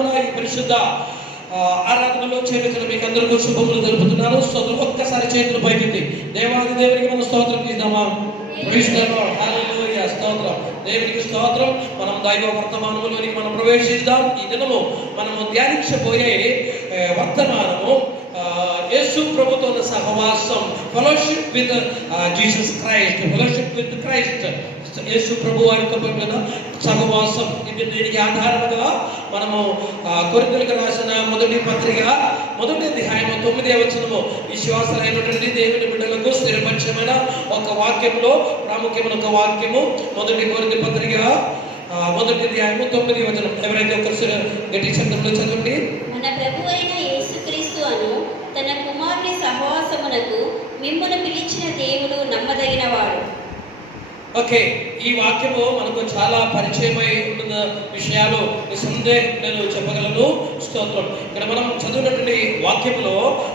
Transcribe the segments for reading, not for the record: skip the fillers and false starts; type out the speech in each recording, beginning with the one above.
ఈ పరిశుద్ధ ఆరాధనలో చేరుతున్న మీకు అందరికీ శుభములు తెలుపుతున్నాను. స్తోత్రం. ఒక్కసారి చేతులు పైకెత్తి దేవాది దేవునికి మనం స్తోత్రం చేద్దామా? హల్లెలూయా, స్తోత్రం. దేవునికి స్తోత్రం. మనం దైవ వర్తమానములోనికి మనం ప్రవేశిద్దాం. ఈ దినము మనము ధ్యానించబోయే వర్తమానము యేసు ప్రభుతో సహవాసం, fellowship with Jesus Christ, fellowship with Christ. యేసు ప్రభు వారితో సహవాసం. ఇది దీనికి ఆధారముగా మనము కొరింథీయులకు రాసిన మొదటి పత్రిక 1వ అధ్యాయము 9వ వచనము విశ్వాసులైనటువంటి దేవుని బిడ్డలకు స్థిరపరిచమైన ఒక వాక్యంలో ప్రాముఖ్యమైన ఒక వాక్యము. 1 కొరింథీ పత్రిక 1వ అధ్యాయము 9వ వచనం. ఎవరైతే ఒకసారి గట్టి శబ్దంలో చదవండి. మన ప్రభువైన యేసుక్రీస్తు అను తన కుమారుని సహవాసమునకు మిమ్మును పిలిచిన దేవుడు నమ్మదగినవాడు. ఓకే, ఈ వాక్యము మనకు చాలా పరిచయమై ఉన్న విషయాలు నిస్సందేహం నేను చెప్పగలను. స్తోత్రం. ఇక్కడ మనం చదివినటువంటి వాక్యములో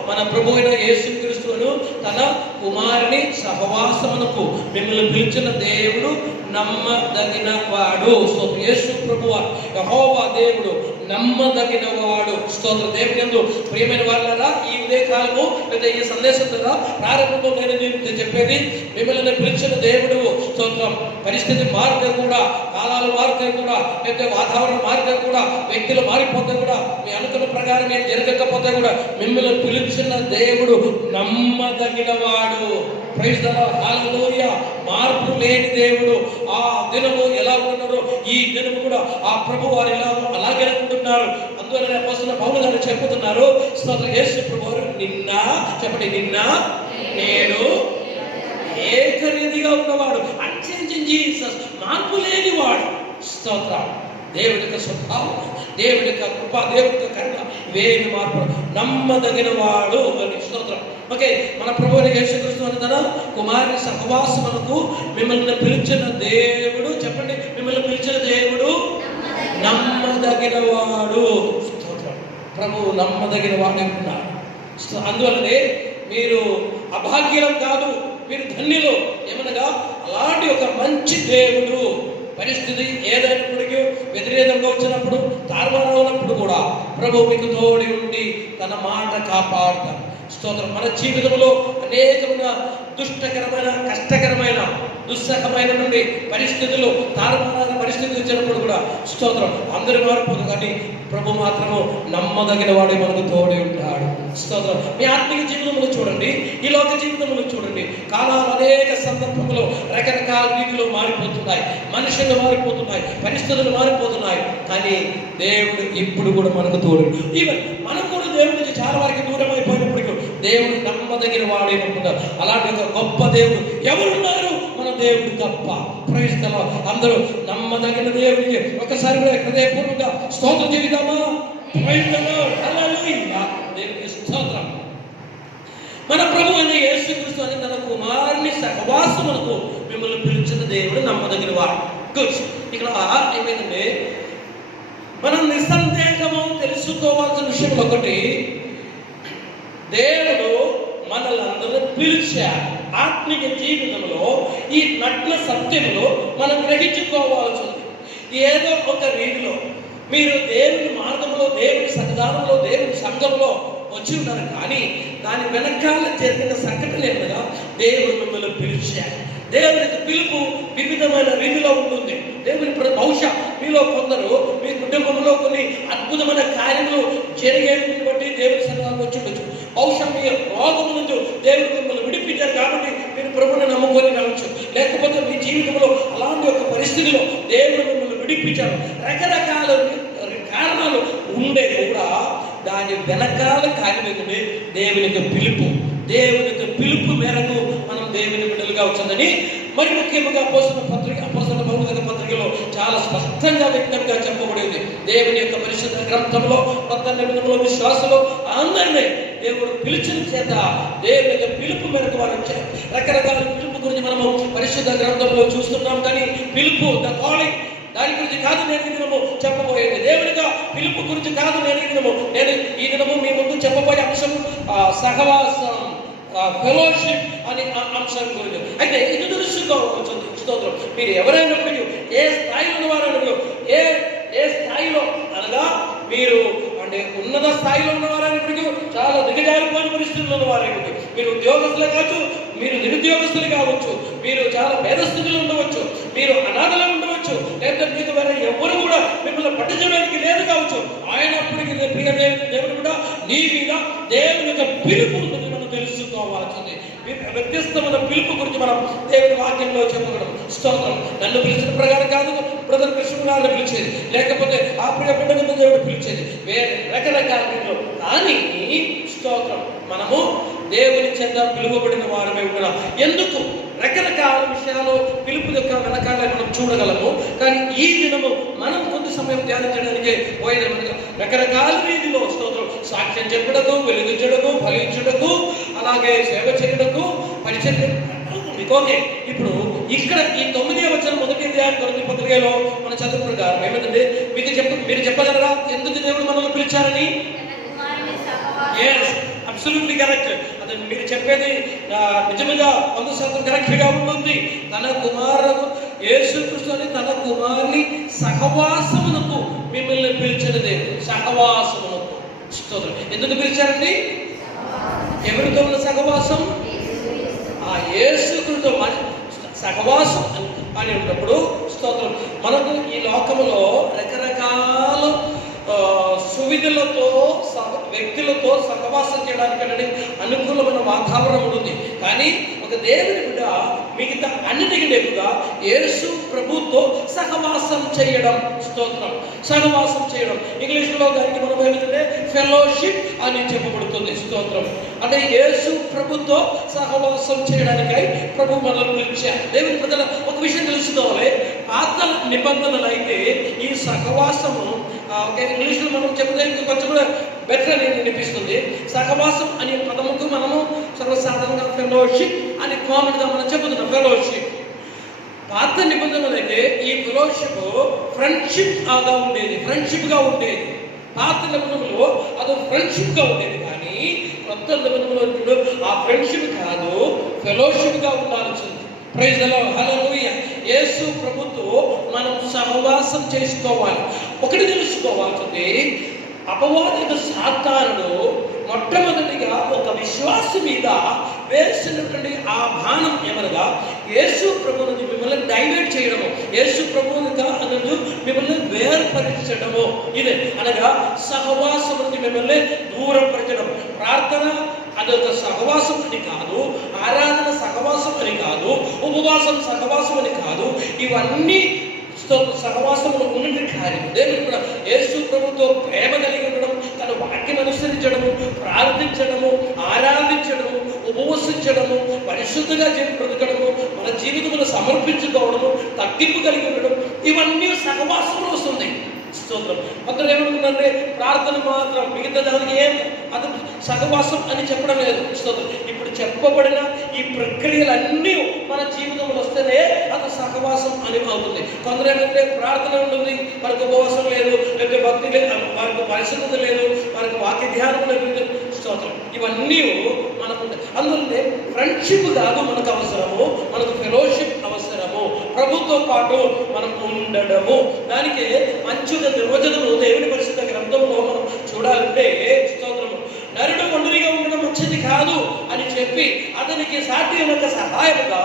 మన ప్రభు అయిన యేసుక్రీస్తును తన కుమారుని సహవాసమునకు మిమ్మల్ని పిలిచిన దేవుడు నమ్మదగిన వాడు. స్తోత్రం. యేసు ప్రభువు యెహోవా దేవుడు నమ్మదగిన వాడు. స్తోత్రం. దేవుని యందు ప్రియమైన వారులారా, ఈ ఉదయకాలము లేదా ఈ సందేశం ద్వారా ప్రారంభంలో నేను చెప్పేది, మిమ్మల్ని పిలిచిన దేవుడు. స్తోత్రం. పరిస్థితి మారితే కూడా, కాలాలు మారితే కూడా, లేకపోతే వాతావరణం మారితే కూడా, వ్యక్తులు మారిపోతే కూడా, మీ అనుకున్న ప్రకారం ఏం జరగకపోతే కూడా మిమ్మల్ని పిలిచిన దేవుడు నమ్మదగిన వాడు. Praise the Lord. హల్లెలూయా. మార్పు లేని దేవుడు. ఆ దినము ఎలా ఉన్నారో ఈ దినము కూడా ఆ ప్రభు వారు ఎలా అలాగే ఉంటున్నారు. అందువల్ల అపోస్తలుడైన పౌలు గారు చెప్పుతున్నారు, స్తోత్రం. యేసు ప్రభు వారు నిన్న చెప్పండి, నిన్న నేడు ఏకరీతిగా ఉన్నవాడు. అన్చేంజింగ్ జీసస్, మార్పు లేని వాడు. స్తోత్రం. దేవుడి యొక్క స్వభావం, దేవుడి యొక్క కృప, దేవుడి యొక్క కరుణ వేని మార్పు నమ్మదగిన వాడు అని. స్తోత్రం. ఓకే, మన ప్రభు యేసుక్రీస్తు తన కుమారుని సహవాసమునకు మిమ్మల్ని పిలిచిన దేవుడు. చెప్పండి, మిమ్మల్ని పిలిచిన దేవుడు నమ్మదగిన వాడు. స్తోత్రం. ప్రభువు నమ్మదగిన వాడు అంటున్నాడు. అందువల్లనే మీరు అభాగ్యులం కాదు, మీరు ధన్యులు. ఏమనగా అలాంటి ఒక మంచి దేవుడు పరిస్థితి ఏదైనప్పటికీ వ్యతిరేకంగా వచ్చినప్పుడు, తారుమారు ఉన్నప్పుడు కూడా ప్రభు మీకు తోడి ఉండి తన మాట కాపాడుతారు. స్తోత్రం. మన జీవితంలో అనేకమైన దుష్టకరమైన, కష్టకరమైన, దుస్సహమైన నుండి పరిస్థితులు, తారుమారైన పరిస్థితులు వచ్చినప్పుడు కూడా స్తోత్రం అందరి మారిపోతుంది, కానీ ప్రభు మాత్రము నమ్మదగిన వాడే మనకు తోడే ఉంటాడు. స్తోత్రం. మీ ఆత్మీయ జీవితంలో చూడండి, ఈ లోక జీవితంలో చూడండి, కాలాలు అనేక సందర్భంలో రకరకాల రీతిలో మారిపోతున్నాయి, మనుషులు మారిపోతున్నాయి, పరిస్థితులు మారిపోతున్నాయి, కానీ దేవుడు ఇప్పుడు కూడా మనకు తోడు. ఈవెన్ మనం కూడా దేవుడి నుంచి చాలా వరకు దూరం అయిపోయినప్పటికీ దేవుడు నమ్మదగిన వాడే అనుకున్నారు. అలాంటి ఒక గొప్ప దేవుడు ఎవరున్నారు? మన దేవుడు తప్ప. Praise the Lord. అందరూ నమ్మదగిన దేవుడికి ఒకసారి కూడా హృదయపూర్వకంగా స్తోత్రం చేద్దామా? Praise the Lord. హల్లెలూయా. దేవునికి స్తోత్రం. మన ప్రభు అయిన యేసుక్రీస్తు అని తన కుమారుని సహవాసమునకు మిమ్మల్ని పిలిచిన దేవుడు నమ్మదగిన వాడు. గుడ్. ఇక్కడ ఏమైందంటే, మనం నిస్సందేహము తెలుసుకోవాల్సిన విషయం ఒకటి, దేవుడు మనల్ని అందరూ పిలిచారు. ఆత్మీయ జీవితంలో ఈ నగ్న సత్యంలో మనం గ్రహించుకోవాల్సింది. ఏదో ఒక రీతిలో మీరు దేవుని మార్గంలో, దేవుని సన్నిధానంలో, దేవుని సంఘంలో వచ్చి ఉన్నారు, కానీ దాని వెనకాల జరిగిన సంఘటన ఏమనగా దేవుడు మిమ్మల్ని పిలిచారు. దేవునికి పిలుపు వివిధమైన రీతిలో ఉంటుంది. దేవుని బహుశా మీలో కొందరు మీ కుటుంబంలో కొన్ని అద్భుతమైన కార్యములు జరిగేందుకు బట్టి దేవుని సన్నిధానం వచ్చి ఉండొచ్చు. బహుశా మీ రోగం నుంచి దేవుడు మిమ్మల్ని విడిపించారు కాబట్టి మీరు ప్రభువుని నమ్ముకొని రావచ్చు. లేకపోతే మీ జీవితంలో అలాంటి ఒక పరిస్థితిలో దేవుడు మిమ్మల్ని విడిపించారు. రకరకాల కారణాలు ఉండే కూడా దాని వెనకాల కార్యం ఏంటంటే దేవునికి పిలుపు. దేవునికి పిలుపు మేరకు మనం దేవుని బిడ్డలుగా వచ్చిందని మరి ముఖ్యంగా అపోస్తలుల పౌలు పత్రికలో చాలా స్పష్టంగా వ్యక్తంగా చెప్పబడింది. దేవుని యొక్క పరిశుద్ధ గ్రంథంలో, కొత్త నిబంధనలో విశ్వాసంలో అందరినీ దేవుడు పిలిచిన చేత దేవుని యొక్క పిలుపు మేరకు వారు వచ్చారు. రకరకాల పిలుపు గురించి మనము పరిశుద్ధ గ్రంథంలో చూస్తున్నాం, కానీ పిలుపు, ద కాలింగ్, దాని గురించి కాదు నేను ఈ దినము చెప్పబోయేది. దేవుడిగా పిలుపు గురించి కాదు నేను ఈ దినము మీ ముందు చెప్పబోయే అంశం సహవాసం, ఫెలోషిప్ అనే అంశం గురించి. అయితే ఇది తెలుసుకోవచ్చు. స్తోత్రం. మీరు ఎవరైనప్పటికీ, ఏ స్థాయిలో ఉన్నవారైనప్పుడు, ఏ స్థాయిలో అనగా మీరు అంటే ఉన్నత స్థాయిలో ఉన్నవారైనప్పటికీ చాలా దిగజారిపోయిన పరిస్థితుల్లో ఉన్నవారైనప్పటికీ, మీరు ఉద్యోగస్తులే కావచ్చు, మీరు నిరుద్యోగస్తులు కావచ్చు, మీరు చాలా పేద స్థితిలో ఉండవచ్చు, మీరు అనాథలో ఉండవచ్చు, లేదా మీకు వేరే ఎవరు కూడా మిమ్మల్ని పట్టించడానికి లేదు కావచ్చు. అయినప్పటికీ ప్రియ దేవుడు కూడా నీ మీద దేవుని యొక్క పిలుపు ఉందని మనం తెలుసుకోవాల్సింది. వ్యత్యస్తమైన పిలుపు గురించి మనం దేవుని వాక్యంలో చెప్పగలం. స్తోత్రం. నన్ను పిలిచిన ప్రకారం కాదు బ్రదర్ కృష్ణకుమార్ని పిలిచేది, లేకపోతే ఆ ప్రియ బిడ్డను దేవుడు పిలిచేది, వేరే రకరకాల పిలుపులు. కానీ స్తోత్రం, మనము దేవుని చేత పిలువబడిన వారమే ఉన్నాం. ఎందుకు రకరకాల విషయాలు పిలుపు యొక్క వెనకాల మనం చూడగలము. కానీ ఈ దినము మనం కొంత సమయం ధ్యానించడానికి పోయిన రకరకాల రీతిలో స్తోత్రం సాక్ష్యం చెప్పడకు, వెలిగించడకు, ఫలించడకు, అలాగే సేవ చేయడకు, పరిచయం. ఓకే, ఇప్పుడు ఇక్కడ ఈ 9వ వచనం మొదటి అధ్యాయం కొరింథీ పత్రికలో మన చదువు ప్రకారం ఏమిటంటే మీరు చెప్పగలరా ఎందుకు దేవుడు మనల్ని పిలిచారని? Absolutely correct. అది మీరు చెప్పేది నిజంగా 100% కరెక్ట్గా ఉంటుంది. తన కుమారుడు యేసుక్రీస్తు అని తన కుమారుని సహవాసమునకు మిమ్మల్ని పిలిచినదే. సహవాసమునకు స్తోత్రం. ఎందుకు పిలిచారండి? ఎవరితో ఉన్న సహవాసం? ఆ యేసుక్రీస్తు సహవాసం అని ఉన్నప్పుడు స్తోత్రం. మనకు ఈ లోకములో రకరకాల సువిధులతో వ్యక్తులతో సహవాసం చేయడానికి అనుకూలమైన వాతావరణం ఉంటుంది. కానీ ఒక దేవుని బిడ్డ మిగతా అన్నిటికీ ఎక్కువగా యేసు ప్రభుతో సహవాసం చేయడం. స్తోత్రం. సహవాసం చేయడం ఇంగ్లీష్లో దానికి మనం ఏమిటంటే ఫెలోషిప్ అని చెప్పబడుతుంది. స్తోత్రం. అంటే యేసు ప్రభుతో సహవాసం చేయడానికై ప్రభు మనల్ని పిలిచారు. దేవుని ప్రజల ఒక విషయం తెలుసుకోవాలి. పాత నిబంధనలు అయితే ఈ సహవాసము ఇంగ్లీష్లో మనం చెప్తే కొంచెం కూడా బెటర్ అని అనిపిస్తుంది. సహవాసం అనే పదముకు మనము సర్వసాధారణంగా ఫెలోషిప్ అని కామన్గా మనం చెబుతున్నాం. ఫెలోషిప్ పాత నిబంధనలు అయితే ఈ ఫెలోషిప్ ఫ్రెండ్షిప్గా ఉండేది. పాత నిబంధనలో అది ఫ్రెండ్షిప్గా ఉండేది. కానీ కొత్త నిబంధనలో ఆ ఫ్రెండ్షిప్ కాదు, ఫెలోషిప్గా ఉండాల్సింది. Praise the Lord. హల్లెలూయా. యేసు ప్రభుతో మనం సహవాసం చేసుకోవాలి. ఒకటి తెలుసుకోవాల్సింది, అపవాదిక సాతానుడు మొట్టమొదటిగా ఒక విశ్వాసం మీద వేసినటువంటి ఆ బాణం ఏమనగా యేసు ప్రభు నుంచి మిమ్మల్ని డైవర్ట్ చేయడము, యేసు ప్రభు నుంచి మిమ్మల్ని వేర్పరచడము. ఇదే అనగా సహవాసం నుంచి మిమ్మల్ని దూరపరచడం. ప్రార్థన అదొక సహవాసం అని కాదు, ఆరాధన సహవాసం అని కాదు, ఉపవాసం సహవాసం అని కాదు. ఇవన్నీ సహవాసంలో ఉన్నది కార్యం. దేవుడు కూడా యేసు ప్రభుతో ప్రేమ కలిగి ఉండడం, తన వాక్యం అనుసరించడము, ప్రార్థించడము, ఆరాధించడము, ఉపవసించడము, పరిశుద్ధంగా బ్రతకడము, మన జీవితంలో సమర్పించుకోవడము, తగ్గింపు కలిగి ఉండడం, ఇవన్నీ సహవాసంలో వస్తుంది. స్తోత్రం. కొందరు ఏమంటుందంటే ప్రార్థన మాత్రం, మిగతా దానికి ఏం అది సహవాసం అని చెప్పడం లేదు. స్తోత్రం. ఇప్పుడు చెప్పబడిన ఈ ప్రక్రియలన్నీ మన జీవితంలో వస్తేనే అది సహవాసం అని అవుతుంది. కొందరు ఏమంటే ప్రార్థన ఉంటుంది, వారికి ఉపవాసం లేదు, లేకపోతే భక్తి లేదు, వారికి పరిశుద్ధత లేదు, వారికి వాక్య ధ్యానం లేదు. స్తోత్రం. ఇవన్నీ మనకు అందులో ఫ్రెండ్షిప్ కాదు మనకు అవసరము, మనకు ఫెలోషిప్ అవసరము, ప్రభుత్వం పాటు మనం ఉండడము. దానికి మంచిగా నిర్వచనము దేవుని పరిశుద్ధ గ్రంథంలో మనం చూడాలంటే స్తోత్రము, నరుడు ఒంటరిగా ఉండడం మంచిది కాదు అని చెప్పి అతనికి సాధ్యమైన సహాయముగా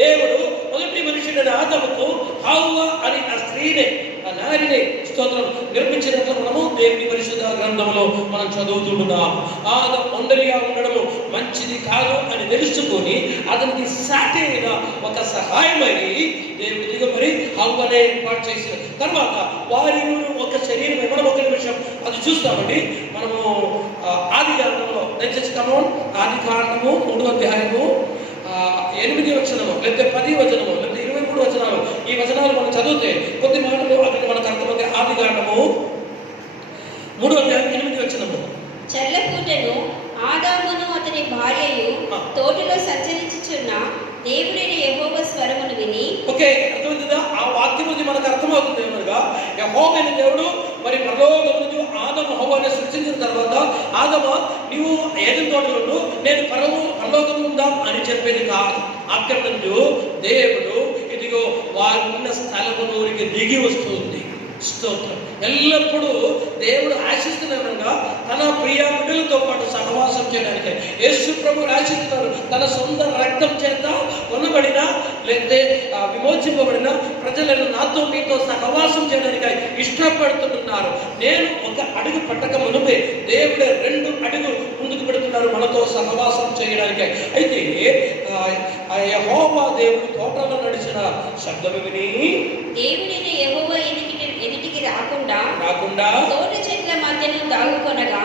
దేవుడు మొదటి మనిషిని ఆదముకు హవ్వ అని ఆ స్త్రీనే, ఆ నారిని స్తోత్రం నిర్మించినట్లు మనము దేవుని పరిశుద్ధ గ్రంథంలో మనం చదువుతుంటున్నాం. ఆదం ఒంటరిగా ఉండడము మంచిది కాదు అని తెలుసుకొని అతనికి సాధ్యమైన ఒక సహాయమై దేవుడి దిగబడి హవ్వనే ఏర్పాటు చేసిన తర్వాత వారి ఒక శరీరం మనం ఒక నిమిషం అది చూస్తామండి. మనము ఆది కాండంలో దయచేసి ఆది కాండము 3వ అధ్యాయము 8వ వచనము లేకపోతే 10వ వచనము లేకపోతే 23 వచనాలు, ఈ వచనాలు మనం చదివితే కొద్ది మాటలు అది మనకు అర్థమవుతాయి. ఆది కాండము 3వ అధ్యాయం 8వ వచనము. చల్లపూటను ఆదామును అతని భార్యయు తోటలో సంచరించుచున్న దేవుడైన యెహోవా స్వరమును విని. ఓకే, అర్థమవుతుందా? ఆ వాక్యం నుంచి మనకు అర్థమవుతుంది ఏమనగా యెహోవా అయిన దేవుడు మరి పరలోకము నుంచి ఆదము హవ్వను సృష్టించిన తర్వాత ఆదమా నీవు ఏదెన్ తోటలో నేను పరలోకము ఉందాం అని చెప్పేది కాదు. అక్కడి నుంచి దేవుడు ఇదిగో వారున్న స్థలములోనికి దిగి వస్తుంది. స్తోత్రం. ఎల్లప్పుడూ దేవుడు ఆశిస్తున్నామనగా తన ప్రియ బిడ్డలతో పాటు సహవాసం చేయడానికి. యేసు ప్రభు ఆశిస్తున్నారు తన సొంత రక్తం చేత కొనబడిన లేకపోతే విమోచింపబడిన ప్రజలను నాతో మీతో సహవాసం చేయడానికి ఇష్టపడుతున్నారు. నేను ఒక అడుగు పట్టక మునుపే దేవుడే 2 అడుగులు ముందుకు పెడుతున్నారు మనతో సహవాసం చేయడానికి. అయితే యెహోవా దేవుడు తోటలో నడిచిన శబ్దము విని దేవుడైన యెహోవా ఎదుటికి రాకుండా తోట చెట్ల మధ్యలో దాగుకొనగా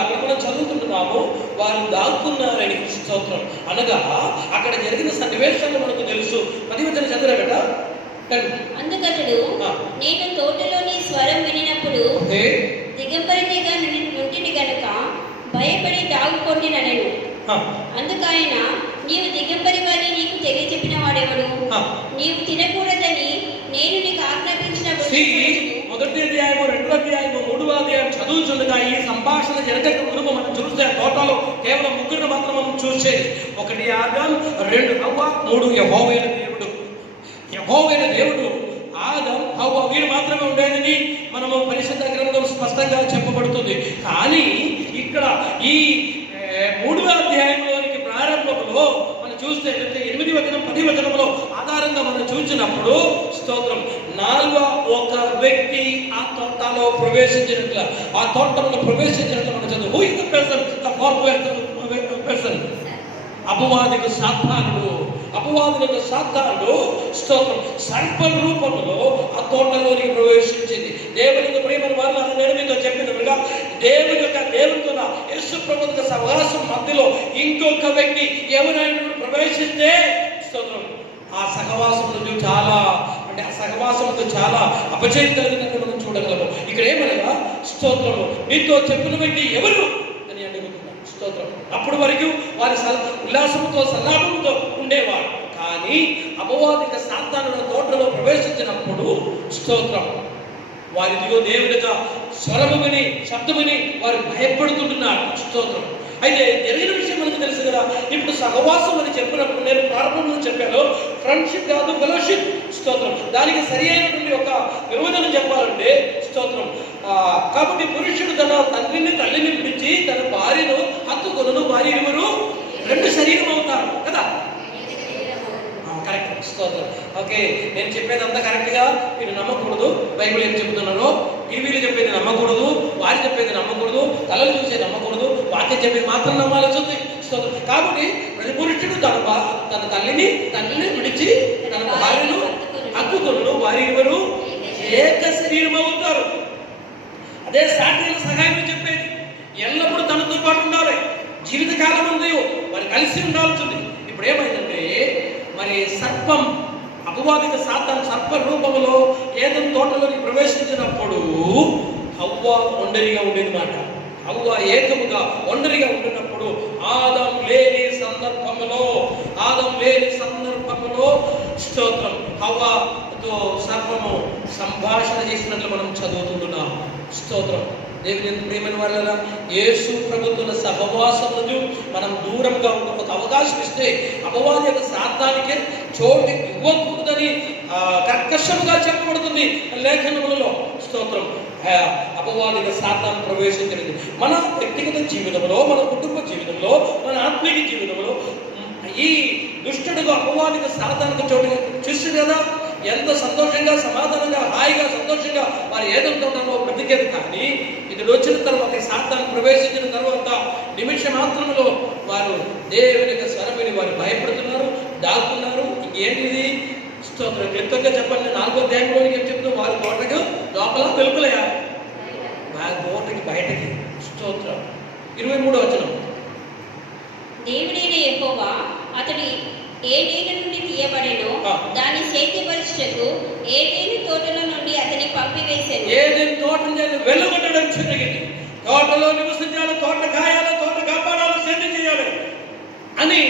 అక్కడ మనం చదువుతుంటున్నాము వారు దాక్కున్నారని. స్తోత్రం. అనగా అక్కడ జరిగిన సన్నివేశాలు మనకు తెలుసు. 10 వచనం చదివారట. అందుకతడు నేను తోటలోని స్వరం వినినప్పుడు దిగంబరిగా నుండిని గనుక భయపడి దాగుకొంటిననెను. అందుకైన నీవు దిగంబరి వారిని నీకు తెలియజెప్పిన వాడెవడు? నీవు తినకూడదని నేను నీకు ఆజ్ఞాపించిన మొదటి అధ్యాయము 2వ అధ్యాయము 3వ అధ్యాయం చదువుతుండగా ఈ సంభాషణ జరగక మునుపు మనం చూస్తే తోటలో కేవలం 3 మాత్రం మనం చూసేది. 1 ఆదాం, 2 హవ్వ, 3 యెహోవైన దేవుడు. యెహోవైన దేవుడు ఆదాం హవ్వ వీరు మాత్రమే ఉండేదని మనము పరిశుద్ధ గ్రంథం స్పష్టంగా చెప్పబడుతుంది. కానీ ఇక్కడ ఈ 3వ అధ్యాయంలోనికి ప్రారంభంలో మనం చూస్తే 8వ వచనం 10వ వచనంలో ఆధారంగా మనం చూసినప్పుడు స్తోత్రం 4వ ఒక వ్యక్తి ఆ తోటలో ప్రవేశించినట్లు మనం చదువు. Who is the person? The fourth person అపవాదికు సాతానుడు స్తోత్రం సర్ప రూపంలో ఆ తోటలోనికి ప్రవేశించింది. దేవునికి ప్రియమైన వారు నేను మీతో చెప్పినట్టుగా దేవునితో యేసు ప్రభువుతో సహవాసం మధ్యలో ఇంకొక వ్యక్తి ఎవరైనా ప్రవేశిస్తే స్తోత్రం ఆ సహవాసంలో చాలా అపజయం కలిగినట్టు మనం చూడగలము. ఇక్కడ ఏమనగా స్తోత్రము మీతో చెప్పిన వ్యక్తి ఎవరు అని అడుగుతున్నాం. స్తోత్రం. అప్పటి వరకు వారి ఉల్లాసంతో సల్లాపంతో ఉండేవారు. కానీ అపవాదిక సాతానుడు తోటలో ప్రవేశించినప్పుడు స్తోత్రం వారిదిగో దేవుడిగా స్వరము విని శబ్దమని వారు భయపడుతుంటున్నారు. స్తోత్రం. అయితే జరిగిన విషయం మనకు తెలుసు కదా. ఇప్పుడు సహవాసం అని చెప్పినప్పుడు నేను ప్రారంభంలో చెప్పాను ఫ్రెండ్షిప్ కాదు ఫెలోషిప్. స్తోత్రం. దానికి సరి అయినటువంటి ఒక నిర్వచనం చెప్పాలంటే స్తోత్రం కాబట్టి పురుషుడు తన తల్లిని విడిచి తన భార్యను హత్తుకొను, వారి ఇరువురు 2 శరీరం అవుతారు కదా. కరెక్ట్. స్తోత్రం. ఓకే, నేను చెప్పేది అంతా కరెక్ట్గా మీరు నమ్మకూడదు. బైబిల్ ఏం చెప్తున్నారో టీవీలు చెప్పేది నమ్మకూడదు, వారు చెప్పేది నమ్మకూడదు, కళలు చూసేది నమ్మకూడదు, వాక్యం చెప్పేది మాత్రం నమ్మాల్సి ఉంది. స్తోత్రం. కాబట్టి ప్రతి పురుషుడు తన తల్లిని విడిచి తన భార్యను హత్తుకొను, వారి ఇరువురు ఏక శరీరం అవుతారు. అదే సాటిల సహాయం చెప్పేది ఎల్లప్పుడూ తనతో పాటు ఉండాలి. జీవితకాలం ఉంది మరి కలిసి ఉండాల్సింది. ఇప్పుడు ఏమైందంటే మరి సర్పం అపవాదిక సాతాను సర్ప రూపంలో ఏదైనా తోటలోకి ప్రవేశించినప్పుడు హవ్వ ఒంటరిగా ఉండేది మాట. హవ్వ ఏకముగా ఒంటరిగా ఉంటున్నప్పుడు ఆదం లేని సందర్భంలో స్తోత్రం హవ్వతో సర్పము సంభాషణ చేసినట్లు మనం చదువుతుంటున్నాం. స్తోత్రం. దేవుని ప్రియమైన వాళ్ళ యేసు ప్రభుత్వ సహవాసమును మనం దూరంగా ఒక అవకాశం ఇస్తే అపవాది యొక్క సాతానికి చోటు ఇవ్వకూడదని కర్కశముగా చెప్పబడుతుంది లేఖనములలో. స్తోత్రం. అపవాదిక సాతాను ప్రవేశించినది మన వ్యక్తిగత జీవితంలో, మన కుటుంబ జీవితంలో, మన ఆత్మీయ జీవితంలో ఈ దుష్టుడుగా అపవాదిక సాతానికి చోటు చూసి కదా ఎంత సంతోషంగా సమాధానంగా హాయిగా సంతోషంగా వారు ఏదంతో బ్రతికేది. కానీ ఇది వచ్చిన తర్వాత సాతాను ప్రవేశించిన తర్వాత నిమిష మాత్రంలో వారు దేవుని యొక్క స్వరమిని వారు భయపడుతున్నారు, దాక్కున్నారు. ఇంకేంటిది స్తోత్రం. క్లుప్తంగా చెప్పండి. 4వ అధ్యాయంలోనికి ఏం చెప్తున్నారు? వారి తోటకు లోపల వెలుపలయా వారి తోటకి బయటకి. స్తోత్రం. 23వ వచనం. దేవుడైన యెహోవా అతడు ఏదైనా నుండి తీయబడెనో దాన్ని సేద్యపరచుటకు ఏదైనా తోటలో నుండి అతని పంపివేశాను. ఏదైనా తోట వెలువడడం జరిగింది. తోటలో నివసించాలి, తోట కాయాలి, తోట కాపాడాలి, సేద్యం చేయాలి అని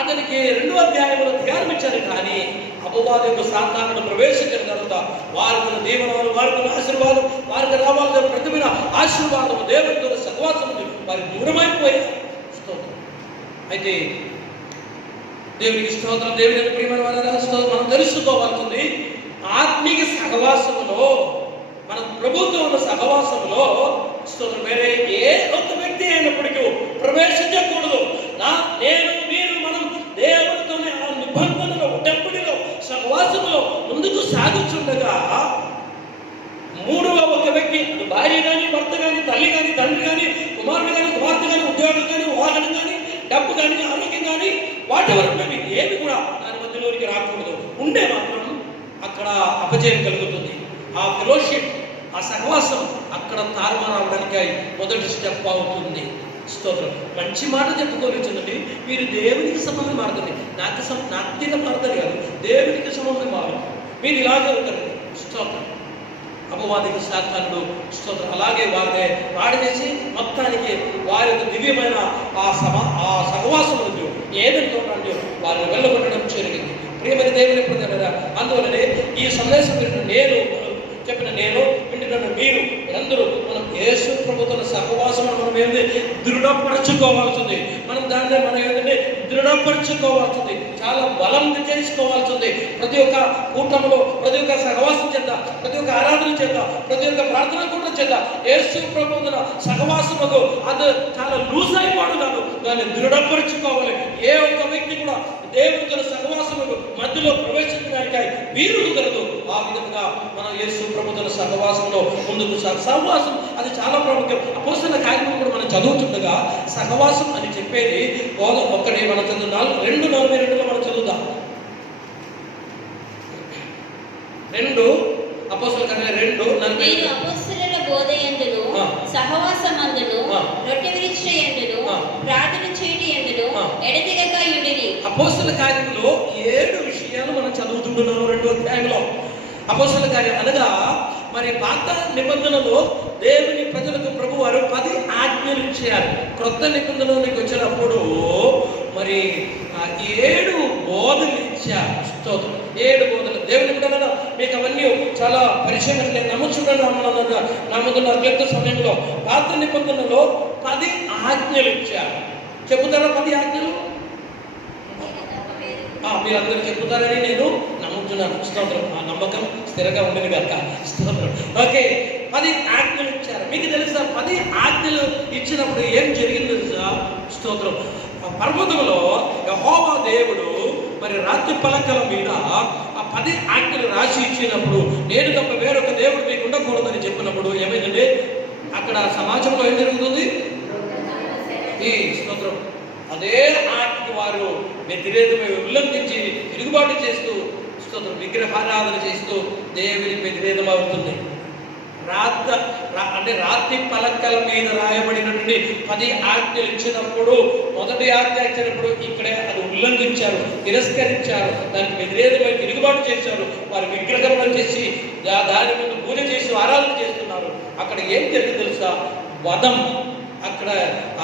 అతనికి 2వ అధ్యాయంలో ధ్యానం ఇచ్చారు. కానీ అపవాదికు సాతానుడు ప్రవేశించిన తర్వాత వారికి దీవెనలు, వారికి ఆశీర్వాదం, వారికి రావాల్సిన ప్రతిమైన ఆశీర్వాదం దేవునితో సహవాసం వారికి దూరమైపోయారు. స్తోత్రం. అయితే దేవునికి స్తోత్రం. దేవుని ప్రియమైన వాళ్ళ మనం తెలుసుకోవాల్సింది ఆత్మీయ సహవాసములో మనం ప్రభుత్వం ఉన్న సహవాసంలో వేరే ఏ ఒక్క వ్యక్తి అయినప్పటికీ ప్రవేశించకూడదు. నేను మీరు మనం దేవుడితోనే ఆ నిబంధనలో ఉటంబడిలో సహవాసంలో ముందుకు సాగుతుండగా మూడవ ఒక వ్యక్తి, భార్య కానీ, భర్త కానీ, తల్లి కానీ, తండ్రి కానీ, కుమారుడు కానీ, కుమార్తె కానీ, ఉద్యోగం కానీ, వాహనం కానీ, డబ్బు కానీ, ఆరోగ్యం కానీ, వాటి వరకు ఏమి కూడా దాని మధ్యలోనికి రాకూడదు. ఉండే మాత్రం అక్కడ అపజయం కలుగుతుంది. ఆ ఫెలోషిప్, ఆ సహవాసం అక్కడ తారుమారు అవడానికి మొదటి స్టెప్ అవుతుంది. స్తోత్రం. మంచి మాట చెప్పుకోవచ్చుందండి. మీరు దేవునికి సంబంధం మారుతుంది, నాకు తిన మారుతుంది కాదు, దేవునికి సంబంధం మారు. మీరు ఇలాగే ఉంటారండి. స్తోత్రం. అపవాదికి సాతానుడు స్తోత్రం అలాగే వారిని వాడినేసి మొత్తానికి వారి యొక్క దివ్యమైన ఆ సహవాసం ఏదంటో వారిని వెళ్ళగొట్టడం జరిగింది. ప్రియమైన దేవుని ప్రజలారా, అందువలనే ఈ సందేశం నేను వింటున్న మీరు అందరూ మనం యేసు ప్రభువుతో సహవాసం మనం ఏంటంటే దృఢపరచుకోవాల్సింది. మనం దాన్ని ఏంటంటే దృఢపరచుకోవాల్సింది, చాలా బలం చేసుకోవాల్సింది. ప్రతి ఒక్క కూటమిలో, ప్రతి ఒక్క సహవాసం చేత, ప్రతి ఒక్క ఆరాధన చేత, ప్రతి ఒక్క ప్రార్థన కూటం చేత యేసు ప్రభువున సహవాసముకు అది చాలా లూజ్ అయిపోవడం కాదు, దాన్ని దృఢపరచుకోవాలి. ఏ ఒక్క వ్యక్తి కూడా దేవుడితో సహవాసముకు మధ్యలో ప్రవేశించడానికి వీలు కుదరదు. ఆ విధంగా మనం యేసు ప్రభువుతో సహవాసంలో ముందుకు సహవాసం అది చాలా ప్రాముఖ్యం. అపోస్తలుల కార్యక్రమం కూడా మనం చదువుతుండగా సహవాసం అని చెప్పేది ఒక్కటి మనం చదువుతాం. 2:42 మనం చదువుతాం. 2 అపోస్తలుల కార్యం 2:42 అపోస్తలుల బోధయందును సహవాసమందును రొట్టె విరుచుటయందును ప్రార్థన చేయుటయందును ఎడతెగక యుండిరి. అపోస్తలుల కార్యంలో 7 విషయాలు మనం చదువుతుంటున్నాము 2వ అధ్యాయంలో. అపోస్తలుల కార్యం అనగా మరి పాత నిబంధనలో దేవుని ప్రజలకు ప్రభువారు 10 ఆజ్ఞలు ఇచ్చారు. క్రొత్త నిబంధనలోకి వచ్చినప్పుడు మరి 7 బోధలు ఇచ్చారు. స్తోత్రం. 7 బోధలు దేవుని బిడ్డలారా, మీకు అవన్నీ చాలా పరిశీలన నేను నమ్ముతున్న క్లుప్త సమయంలో పాత నిబంధనలో 10 ఆజ్ఞలు ఇచ్చారు. చెబుతారా 10 ఆజ్ఞలు? మీరందరూ చెబుతారని నేను నమ్ముతున్నాను. స్తోత్రం. ఆ నమ్మకం స్థిరంగా ఉండదు కనుక స్తోత్రం. ఓకే, 10 ఆజ్ఞలు ఇచ్చారు. మీకు తెలుసా 10 ఆజ్ఞలు ఇచ్చినప్పుడు ఏం జరిగింది తెలుసా? స్తోత్రం. పర్వతంలో యెహోవా దేవుడు మరి రాత్రి పలకల మీద ఆ 10 ఆజ్ఞలు రాసి ఇచ్చినప్పుడు నేను తప్ప వేరొక దేవుడు మీకు ఉండకూడదని చెప్పినప్పుడు ఏమైందంటే అక్కడ సమాజంలో ఏం జరుగుతుంది? ఈ స్తోత్రం అదే ఆజ్ఞకి వారు వ్యతిరేకమై ఉల్లంఘించి తిరుగుబాటు చేస్తూ స్తోత్రం విగ్రహారాధన చేస్తూ దేవుని వ్యతిరేకమవుతుంది. అంటే రాత్రి పలకల మీద రాయబడినటువంటి 10 ఆజ్ఞలు ఇచ్చినప్పుడు మొదటి ఆజ్ఞ ఇచ్చినప్పుడు ఇక్కడే అది ఉల్లంఘించారు, తిరస్కరించారు, దానికి వ్యతిరేకమై తిరుగుబాటు చేశారు. వారు విగ్రహం చేసి దాని మీద పూజ చేసి ఆరాధన చేస్తున్నారు. అక్కడ ఏం జరిగింది తెలుసా? వధం. అక్కడ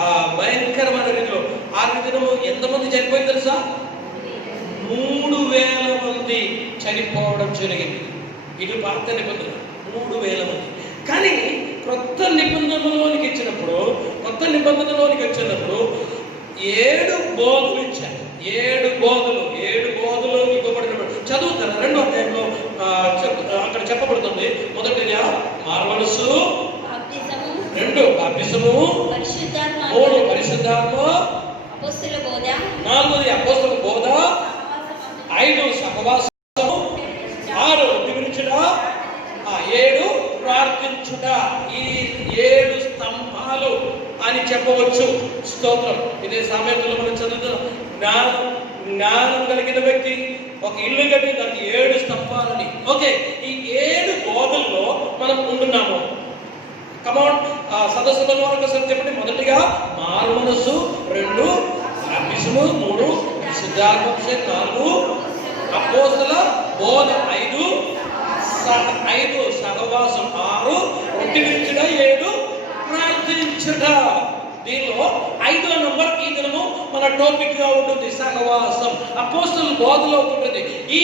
ఆ భయంకరమైన రీతిలో ఆ దినము ఎంతమంది చనిపోయింది తెలుసా? 3,000 మంది చనిపోవడం జరిగింది. ఇది పాత నిబంధన 3,000 మంది. కానీ కొత్త నిబంధనలోనికి వచ్చినప్పుడు 7 బోధలు ఇచ్చారు. 7 బోధలు ఇవ్వబడినప్పుడు చదువుతారు. 2వ అధ్యాయంలో అక్కడ చెప్పబడుతుంది. మొదటిగా మార్మనస్సు, 2 బాప్తిసము, 3 పరిశుద్ధాత్మ, 4 అపోస్తలుల బోధ, 5 సహవాసము, 6 రొట్టె విరుచుట, 7 ప్రార్థించుట. ఈ 7 స్తంభాలు అని చెప్పవచ్చు. స్తోత్రం. ఇదే సామెతలో మనం చదువుతున్నాం. జ్ఞానం కలిగిన వ్యక్తి ఒక ఇల్లు కట్టి దానికి 7 స్తంభాలని. ఓకే, ఈ 7 బోధల్లో మనం ఉంటున్నాము. కమాన్, సదస్సుల వరకు చెప్పండి. మొదటిగా మారు మనస్సు, 2 బాప్తిసము, 3 సిద్ధార్థాభిషేకం, 4 అపోస్తలుల బోధ, 5 సహవాసం, 6 రొట్టె విరుచుట, 7 ప్రార్థించుట. దీనిలో 5వ నంబర్ ఈ దినము మన టాపిక్ గా ఉంటుంది, సహవాసం. అపోస్తలుల బోధలో ఉంటుంది. ఈ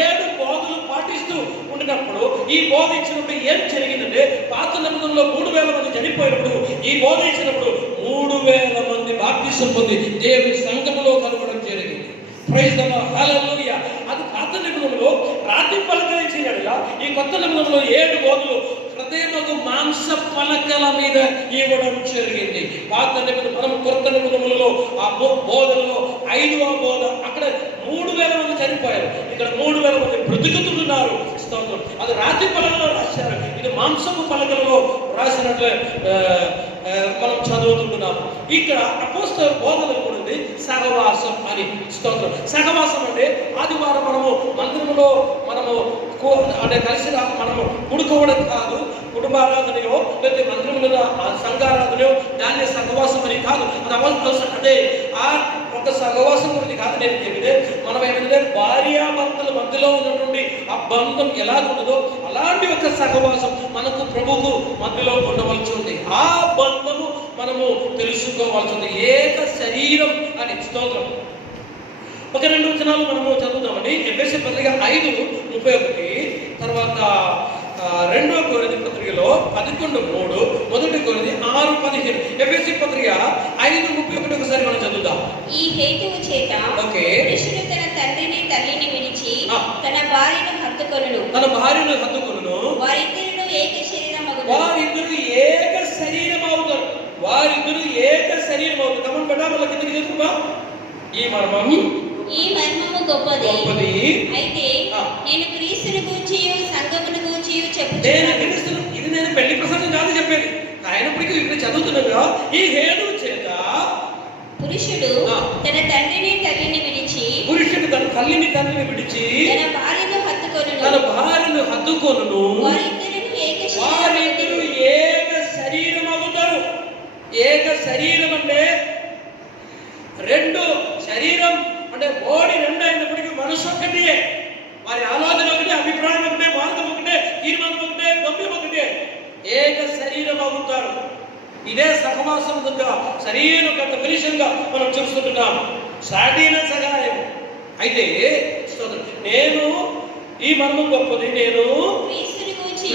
7 బోధలు పాటిస్తూ ఉండినప్పుడు ఈ బోధ ఇచ్చినప్పుడు ఏం జరిగిందంటే పాత నిబంధనలో 3,000 మంది చనిపోయినప్పుడు ఈ బోధ ఇచ్చినప్పుడు 3,000 మంది బాప్తిసం పొంది దేవుని సంఘములో కలవడం జరిగింది. ప్రైజ్ ది లార్డ్, హల్లెలూయా. అది పాత నిబంధనలో రాత్రి పలకరించినట్లుగా ఈ కొత్త నిబంధనలో 7 బోధలు హృదయముకు మాంస పలకల మీద ఇవ్వడం జరిగింది. పాత నిబంధన మనం కొత్త నిబంధనలలో ఆ బోధనలో 5వ బోధ అక్కడ 3000 మంది చనిపోయారు, ఇక్కడ 3000 మంది బ్రతుకుతున్నారు. స్తోత్రం. అది రాతి పలకలో రాశారు, ఇది మాంసపు పలకలలో రాసినట్లు మనం చదువుతున్నాం. ఇక్కడ అపోస్తల బోధన కూడా ఉంది, సహవాసం అని. స్తోత్రం. సహవాసం అంటే ఆదివారం మనము మందిరంలో మనము అంటే కలిసి మనము కూడుకోవడం కాదు, కుటుంబారాధనయో లేకపోతే మందిరంలో సంఘారాధనయో దాన్ని సహవాసం అని కాదు. అది అవసరం. అదే ఆ ఒక సహవాసం గురించి కాదు నేను చెబితే, మనం ఏమంటే భార్యాభర్తల మధ్యలో ఉన్నటువంటి ఆ బంధం ఎలా ఉండదో అలాంటి ఒక సహవాసం మనకు ప్రభువుకు మధ్యలో ఉండవలసి ఉంది. ఆ బంధము మనము తెలుసుకోవాల్సి ఉంది. ఏక శరీరం అని. స్తోత్రం. ఒక 2 వచనాలు మనము చదువుతామండి. ఎఫెసీ పత్రిక 5:31, తర్వాత 2వ కొరింథీ పత్రికలో 11:3, 1 కొరింథీ 6:15. ఎఫెసీ పత్రిక 5:31 ఒకసారి మనం చదువుదాం. ఈ హేతువు చేత పురుషుడు తన తండ్రిని తల్లిని విడిచి తన భార్యను హత్తుకొనును, వారిద్దరూ ఏక శరీరం అవుతారు. వారిద్దరూ ఏక శరీరం అవుతారు. కమన్ బడా వాళ్ళ కిందకి చదువుమా. ఈ మర్మము గొప్పది. అయితే నేను క్రీస్తుని గూర్చియు సంఘమును గూర్చియు చెప్పుచున్నాను. ఇది నేను పెళ్లి ప్రసంగం కాదు చెప్పేది, అయినప్పటికీ ఇప్పుడు చదువుతున్నాగా. ఈ హేతువు చేత పురుషుడు తన తండ్రిని తల్లిని విడిచి తన భార్యను హత్తుకొనును, వారిద్దరూ ఏక శరీరం అవుతారు. ఏక శరీరం అంటే 2 శరీరం అంటే బాడీ 2 అయినప్పటికీ మనసు ఒకటే, వారి ఆలోచన ఒకటే, అభిప్రాయం ఒకటే, మార్గం ఒకటే, తీర్మానం ఒకటే, గమ్యం ఒకటే. ఏక శరీరం అవుతారు. ఇదే సహవాసం దగ్గర శరీరం ఒక ఫినిషంగా మనం చూస్తుంటున్నాం. సాటిన సహాయం. అయితే నేను ఈ మర్మం గొప్పది, నేను క్రీస్తుని గురించి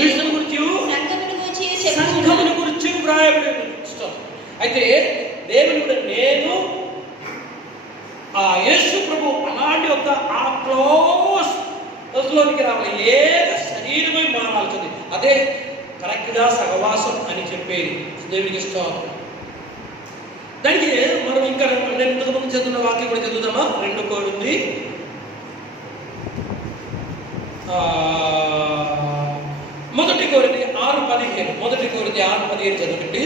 సంఘమును గురించి వ్రాయబడి. అయితే దేవుని కూడా నేను ఆ యేసు ప్రభు అలాంటి ఒక ఆ క్లోజ్లోనికి రావాలి, ఏక శరీరమై మారాల్సింది. అదే కరెక్ట్గా సహవాసం అని చెప్పేది. దేవునికి ఇష్టం. దానికి మనం ఇంకా ఇంతకుముందు చదువుతున్న వాక్యం కూడా చదువుదామా. 2 కొరింథీ 1 కొరింథీ 6:15. 1 కొరింథీ 6:15 చదవండి.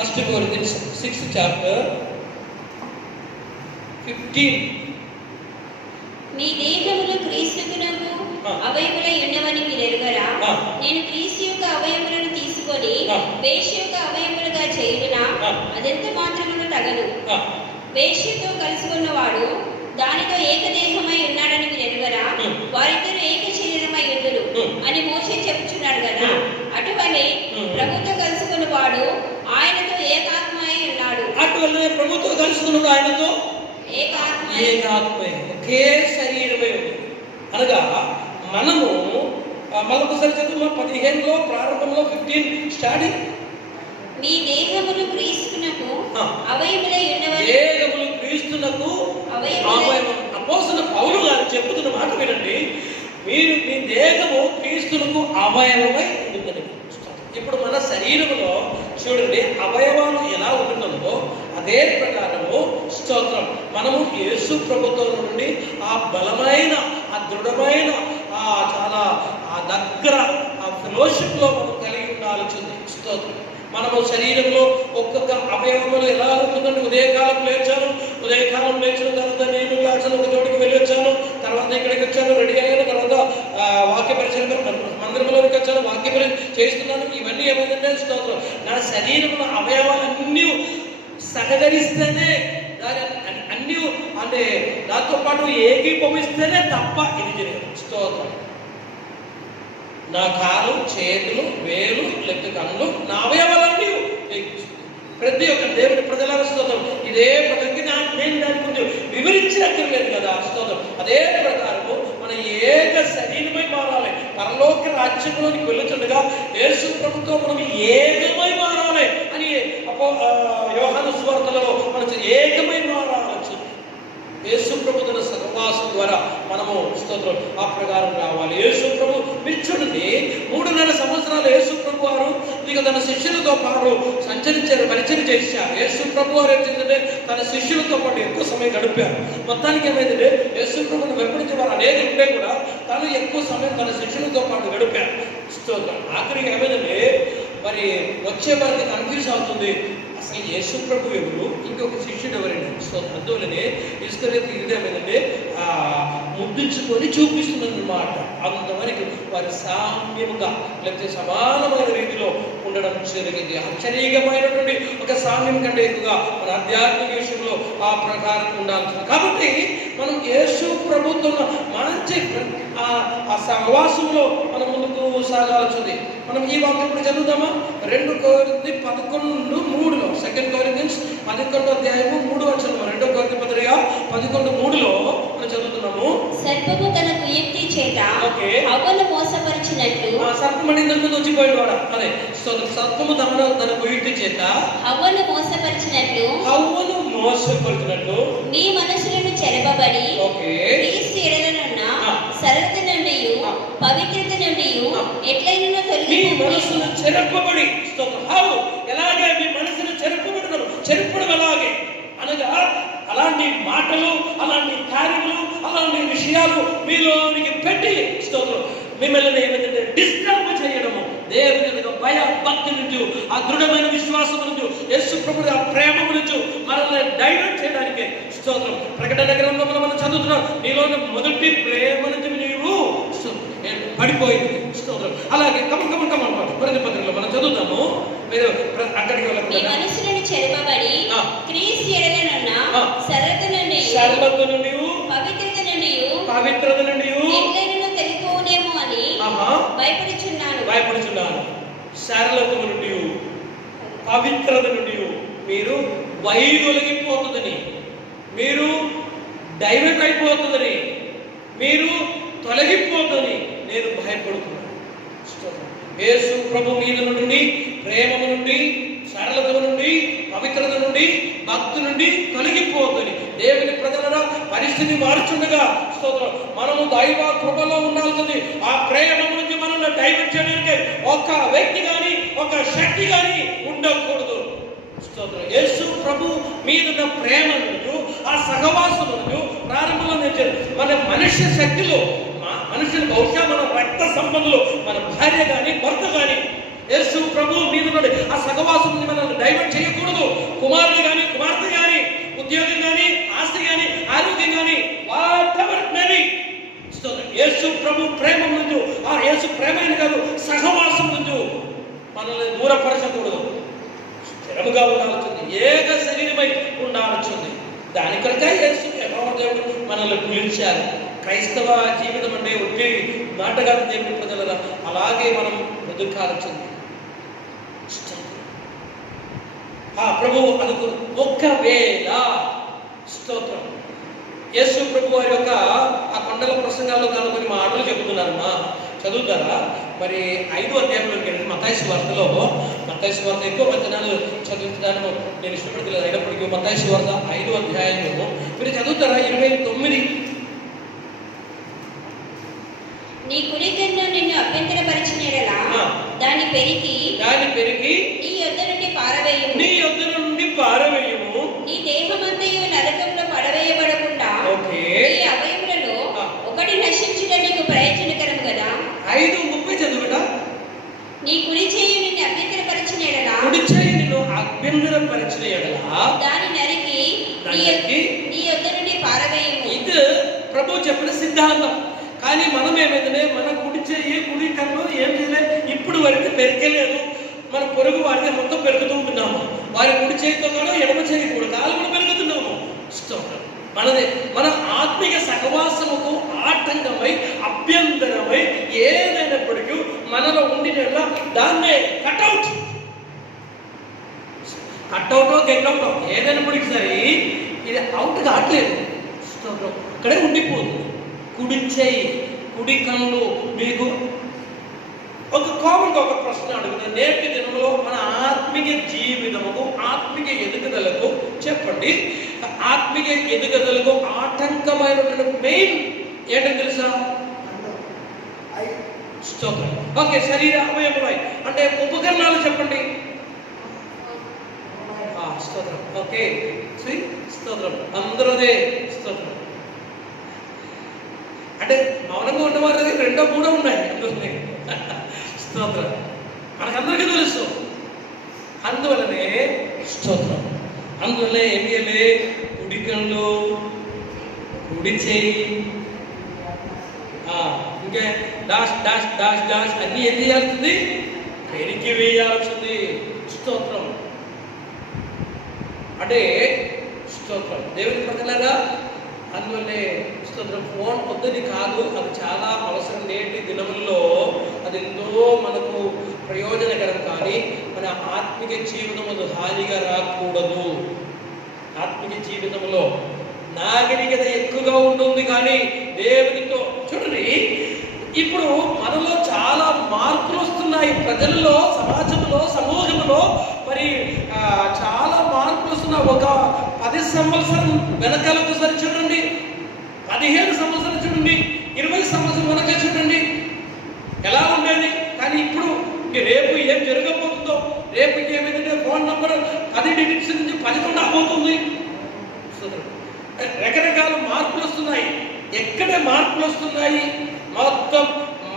1 కొరింథీ 6th chapter 15. మీ దేహములు క్రీస్తుకునకు అవయములై ఉన్నవని మీరు ఎరుగరా? నేను క్రీస్తు యొక్క అవయములను తీసుకొని వేశ్య యొక్క అవయములుగా చేయుదునా? అదెంత మాత్రమును తగదు. వేశ్యతో కలుసుకున్నవాడు దానితో ఏకదేహమై ఉన్నాడని మీరు ఎరుగరా? వారిద్దరూ ఏక శరీరమై ఉందురు అని మోషే చెప్పుచున్నాడు కదా. అటువలే ప్రభుతో కలుసుకున్నవాడు ఆయనతో ఏకాత్మై ఉన్నాడు. అటువలే ప్రభుతో కలుసుకున్నవాడు ఆయనతో ఏకాత్మై ఒకే శరీరమై ఉంది. అనగా మనము మరొకసారి చదువు 15లో ప్రారంభంలో 15 స్టార్టింగ్. మీ దేహములు క్రీస్తునకు అవయములై ఉన్నవని. దేహములు క్రీస్తునకు అవయవం. అపోస్తలుడు పౌలు గారు చెప్పుతున్న మాట వినండి. మీరు మీ దేహము క్రీస్తునకు అవయవమై ఉంటుందని. ఇప్పుడు మన శరీరంలో చూడండి అవయవాలు ఎలా ఉంటుందో అదే ప్రకారము స్తోత్రం మనము యేసు ప్రభుత్వం నుండి ఆ బలమైన ఆ దృఢమైన ఆ చాలా ఆ దగ్గర ఆ ఫెలోషిప్లో మనం కలిగి ఉండాల్సింది. స్తోత్రం. మనము శరీరంలో ఒక్కొక్క అవయవములు ఎలా ఉంటుందంటే ఉదయకాలం లేచిన తర్వాత నేను క్లాసులో ఒక చోటికి వెళ్ళి వచ్చాను, తర్వాత ఇక్కడికి వచ్చాను, రెడీ అయ్యాను, తర్వాత వాక్య పరిచయం మందిరంలోకి వచ్చాను, వాక్య పరిచయం చేస్తున్నాను. ఇవన్నీ ఏమైందంటే స్తోత్రం నా శరీరంలో అవయవాలన్నీ సహకరిస్తేనే దాని అన్నీ అంటే దాంతో పాటు ఏకీభవిస్తేనే తప్ప ఇది జరిగింది. స్తోత్రం. నా కాలు, చేతులు, వేలు, లెక్క కన్నులు, నా అవయవాలన్నీ ప్రతి ఒక్క దేవుని ప్రజల స్తోత్రం. ఇదే ప్రతి నేను దాని గురించి వివరించక్కర్లేదు కదా. స్తోత్రం. అదే ప్రకారము మన ఏక శరీరమై మారాలి. పరలోక రాజ్యంలోనికి వెళ్ళుతుండగా యేసు ప్రభుతో మనం ఏకమై మారాలి అని యోహాను సువార్తలలో మనం ఏకమై మారాల్సింది. యేసు ప్రభు తన సహవాసం ద్వారా మనము స్తోత్రం ఆ ప్రకారం రావాలి. యేసు ప్రభు మీరు చూడండి, 3.5 సంవత్సరాలు యేసు ప్రభు వారు ఇక తన శిష్యులతో పాటు సంచరించారు, పరిచయం చేశారు. యేసు ప్రభు వారు ఏంటంటే తన శిష్యులతో పాటు ఎక్కువ సమయం గడిపారు. మొత్తానికి ఏమైందంటే యేసు ప్రభుని వెంబడించే వారు అనేక ఉంటే కూడా తను ఎక్కువ సమయం తన శిష్యులతో పాటు గడిపారు. స్తోత్రం. ఆఖరికి ఏమైందంటే మరి వచ్చే వారికి కన్ఫ్యూజ్ అవుతుంది, అసలు యేసు ప్రభు ఎవరు, ఇంకొక శిష్యుడు ఎవరండి. సో అందువల్లనే ఇస్కరియోతు ఏమైందంటే ముద్దించుకొని చూపిస్తున్నది అన్నమాట. అంతవరకు వారి సామ్యముగా లేకపోతే సమానమైన రీతిలో ఉండడం జరిగింది. ఆశ్చర్యమైనటువంటి ఒక సామ్యం కంటే ఎక్కువగా మన ఆధ్యాత్మిక విషయంలో ఆ ప్రకారం ఉండాల్సింది. కాబట్టి మనం యేసు ప్రభుత్వం మంచి ఆ సహవాసంలో మనం ముందుకు సాగాల్సింది. మనం ఈ వాక్యం ఇప్పుడు చదువుతామా? 2 కొరింథీ 11:3 2 కొరింథీన్స్ 11వ అధ్యాయము 3వ వచనం. 2 కొరింథీ పత్రిక 11:3 మనం చదువుతున్నాము. సర్పము తన కుయుక్తి చేత ఓకే, హవ్వను మోసపరిచినట్లు సర్పం అంటే ఇంతకు ముందు వచ్చిపోయాడు వాడు. అదే సర్పము తన కుయుక్తి చేత హవ్వను మోసపరిచినట్లు హవ్వను మోసపరిచినట్లు మీ మనసులను చెరపబడి ఓకే క్రీస్తు ఎడలనున్న సరళత నుండి పవిత్రత నుండి ఎట్లయినా మీ మనసును చెరపబడి ఎలాగే మీ మనసును చెరపబడతారు. చెరపడం ఎలాగే అనగా అలాంటి మాటలు, అలాంటి కార్యములు, అలాంటి విషయాలు మీలోనికి పెట్టి స్తోత్రం మిమ్మల్ని ఏమైందంటే డిస్టర్బ్ చేయడము, దేవుని యొక్క భయ భక్తి నుంచి, ఆ దృఢమైన విశ్వాసం నుంచి, యేసు ప్రభువు ఆ ప్రేమ నుంచి మనల్ని డైవర్ట్ చేయడానికి స్తోత్రం. ప్రకటన గ్రంథంలో మనం చదువుతున్నాం, నీలో మొదటి ప్రేమ నుంచి నీవు పడిపోయింది. స్తోత్రం. అలాగే కమన్ కొరింథీ పత్రికలో మనం చదువుతాము. మీరు అక్కడికి వెళ్ళకుండా మనసులను చెరపబడి క్రీస్తు ఎడలనున్న సరళత నుండి పవిత్రత నుండి ఎట్లయినా తెలిపోనేమో అని భయపడుచున్నాను. సరళత నుండి పవిత్రత నుండి మీరు వైదొలిగిపోతుందని, మీరు డైవర్ట్ అయిపోతుందని, మీరు తొలగిపోతుందని నేను భయపడుతున్నాను. యేసు ప్రభు మీద నుండి, ప్రేమ నుండి, సరళత నుండి, పవిత్రత నుండి, భక్తి నుండి తొలగిపోతుంది. దేవుని ప్రజల పరిస్థితి మారుచుండగా స్తోత్రం మనము దైవ కృపలో ఉండాల్సింది. ఆ ప్రేమ నుంచి మనల్ని డైవర్ట్ చేయడానికి ఒక వ్యక్తి కానీ ఒక శక్తి కానీ ఉండకూడదు. స్తోత్రం. యేసు ప్రభు మీద ప్రేమ నుండి, ఆ సహవాసం నుండి ప్రారంభంలో నేర్చారు. మన మనుష్య శక్తిలో మనుషులు బహుశా మన రక్త సంబంధులు, మన భార్య కానీ భర్త కానీ యేసు ప్రభు మీద ఆ సహవాసం మనల్ని డైవర్ట్ చేయకూడదు. కుమారుడు కానీ కుమార్తె కానీ ఉద్యోగం కానీ ఆస్తి కానీ ఆరోగ్యం కానీ వాటెవర్ మేబీ యేసు ప్రభు ప్రేమ నుండి, ఆ యేసు ప్రేమ కాదు సహవాసం నుండి మనల్ని దూరపరచకూడదు. స్థిరముగా ఉండాల్సింది, ఏక శరీరమై ఉండాల్సింది. దాని కొరకే యేసు దేవుడు మనల్ని పిలిచారు. క్రైస్తవ జీవితం అంటే ఒకే నాటగా దేవుని ప్రజల అలాగే మనం బ్రతుకాల్సింది. ప్రభు అనుకు ఒక్కవేళ స్తోత్రం యేసు ప్రభు వారి యొక్క ఆ కొండల ప్రసంగాల్లో దాని కొన్ని మాటలు చెబుతున్నారమ్మా, చదువుతారా? మరి 5వ అధ్యాయంలోకి వెళ్ళి మత్తయి సువార్తలో, మత్తయి సువార్త ఎక్కువ వచనాలు చదువుతాను నేను ఇష్టపడలేదు, అయినప్పటికీ మత్తయి సువార్త 5వ అధ్యాయంలో మీరు చదువుతారా? 29 నీ కుడి కన్ను నిన్ను అభ్యంతరపరిచిన ఎడలా దాన్ని పెరికి నీ యొద్ద నుండి పారవేయుము. నీ దేహమంతయు నరకంలో పడవేయబడకుండా ఈ అవయములలో ఒకటి నశించుట నీకు ప్రయోజనకరం కదా. 5:30 చదువుట. నీ కుడి చేయి నిన్ను అభ్యంతరపరిచిన ఎడలా దాని నరికి నీ యొద్ద నుండి పారవేయుము. ఇది ప్రభు చెప్పిన సిద్ధాంతం. కానీ మనం ఏమైందంటే మన కుడి చెయ్యి కుడి కన్ను ఏం చేయలేదు, ఇప్పుడు వరకు పెరగలేదు. మన పొరుగు వారికి మొత్తం పెరుగుతూ ఉంటున్నాము. వారి కుడి చేయితో కూడా ఎడమ చేయి కూడా కాలు కూడా పెరుగుతున్నాము. మన ఆత్మీయ సహవాసముకు ఆటంకమై అభ్యంతరమై ఏదైనప్పటికీ మనలో ఉండిన దాన్నే కట్అవుట్ గెట్అవుట్ ఏదైనప్పటికీ సరే ఇది అవుట్ కావట్లేదు, ఇక్కడే ఉండిపోతుంది. కుడి చేయి కుడి కన్ను మీకు ఒక కామన్గా ఒక ప్రశ్న అడుగుతుంది. నేటి దినంలో మన ఆత్మీయ జీవితముకు, ఆత్మీయ ఎదుగుదలకు చెప్పండి, ఆత్మీయ ఎదుగుదలకు ఆటంకమైనటువంటి మెయిన్ ఏంటో తెలుసా? స్తోత్రం. ఓకే, శరీర అవయములు అంటే ఉపకరణాలు చెప్పండి. స్తోత్రం. ఓకే, స్తోత్రం. అందరూదే స్తోత్రం. అంటే మౌనంగా ఉన్నవారు రెండో మూడో ఉన్నాయి అందులోనే. స్తోత్రం. మనకందరికీ తెలుసు. అందువలనే స్తోత్రం. అందువల్లే ఏమియలే కుడి కళ్ళు, కుడి చేయి, ఇంకా డాష్ డాష్ డాష్ డాష్ అన్నీ ఏం చేయాల్సింది? పెరికి వేయాల్సింది. స్తోత్రం. అంటే స్తోత్రం. దేవుని ప్రజలారా, అందువల్లే స్తోత్రం. ఫోన్ వద్దని కాదు, అది చాలా అవసరం. నేటి దినముల్లో అది ఎంతో మనకు ప్రయోజనకరం, కానీ మన ఆత్మీయ జీవితము హానిగా రాకూడదు. ఆత్మీయ జీవితంలో నాగరికత ఎక్కువగా ఉంటుంది, కానీ దేవునితో చూడండి, ఇప్పుడు మనలో చాలా మార్పులు వస్తున్నాయి. ప్రజల్లో, సమాజంలో, సమూహంలో మరి చాలా మార్పులు వస్తున్నాయి. ఒక 10 సంవత్సరం వెనకాలకు సరి చూడండి, 15 సంవత్సరాలు చూడండి, 20 సంవత్సరం వెనక చూడండి ఎలా ఉండేది. కానీ ఇప్పుడు రేపు ఏం జరగబోతుందో, రేపు ఏమైందంటే ఫోన్ నంబర్ 10 డిజిట్స్ నుంచి 11 అవబోతుంది. రకరకాల మార్పులు వస్తున్నాయి. ఎక్కడ మార్పులు వస్తున్నాయి? మొత్తం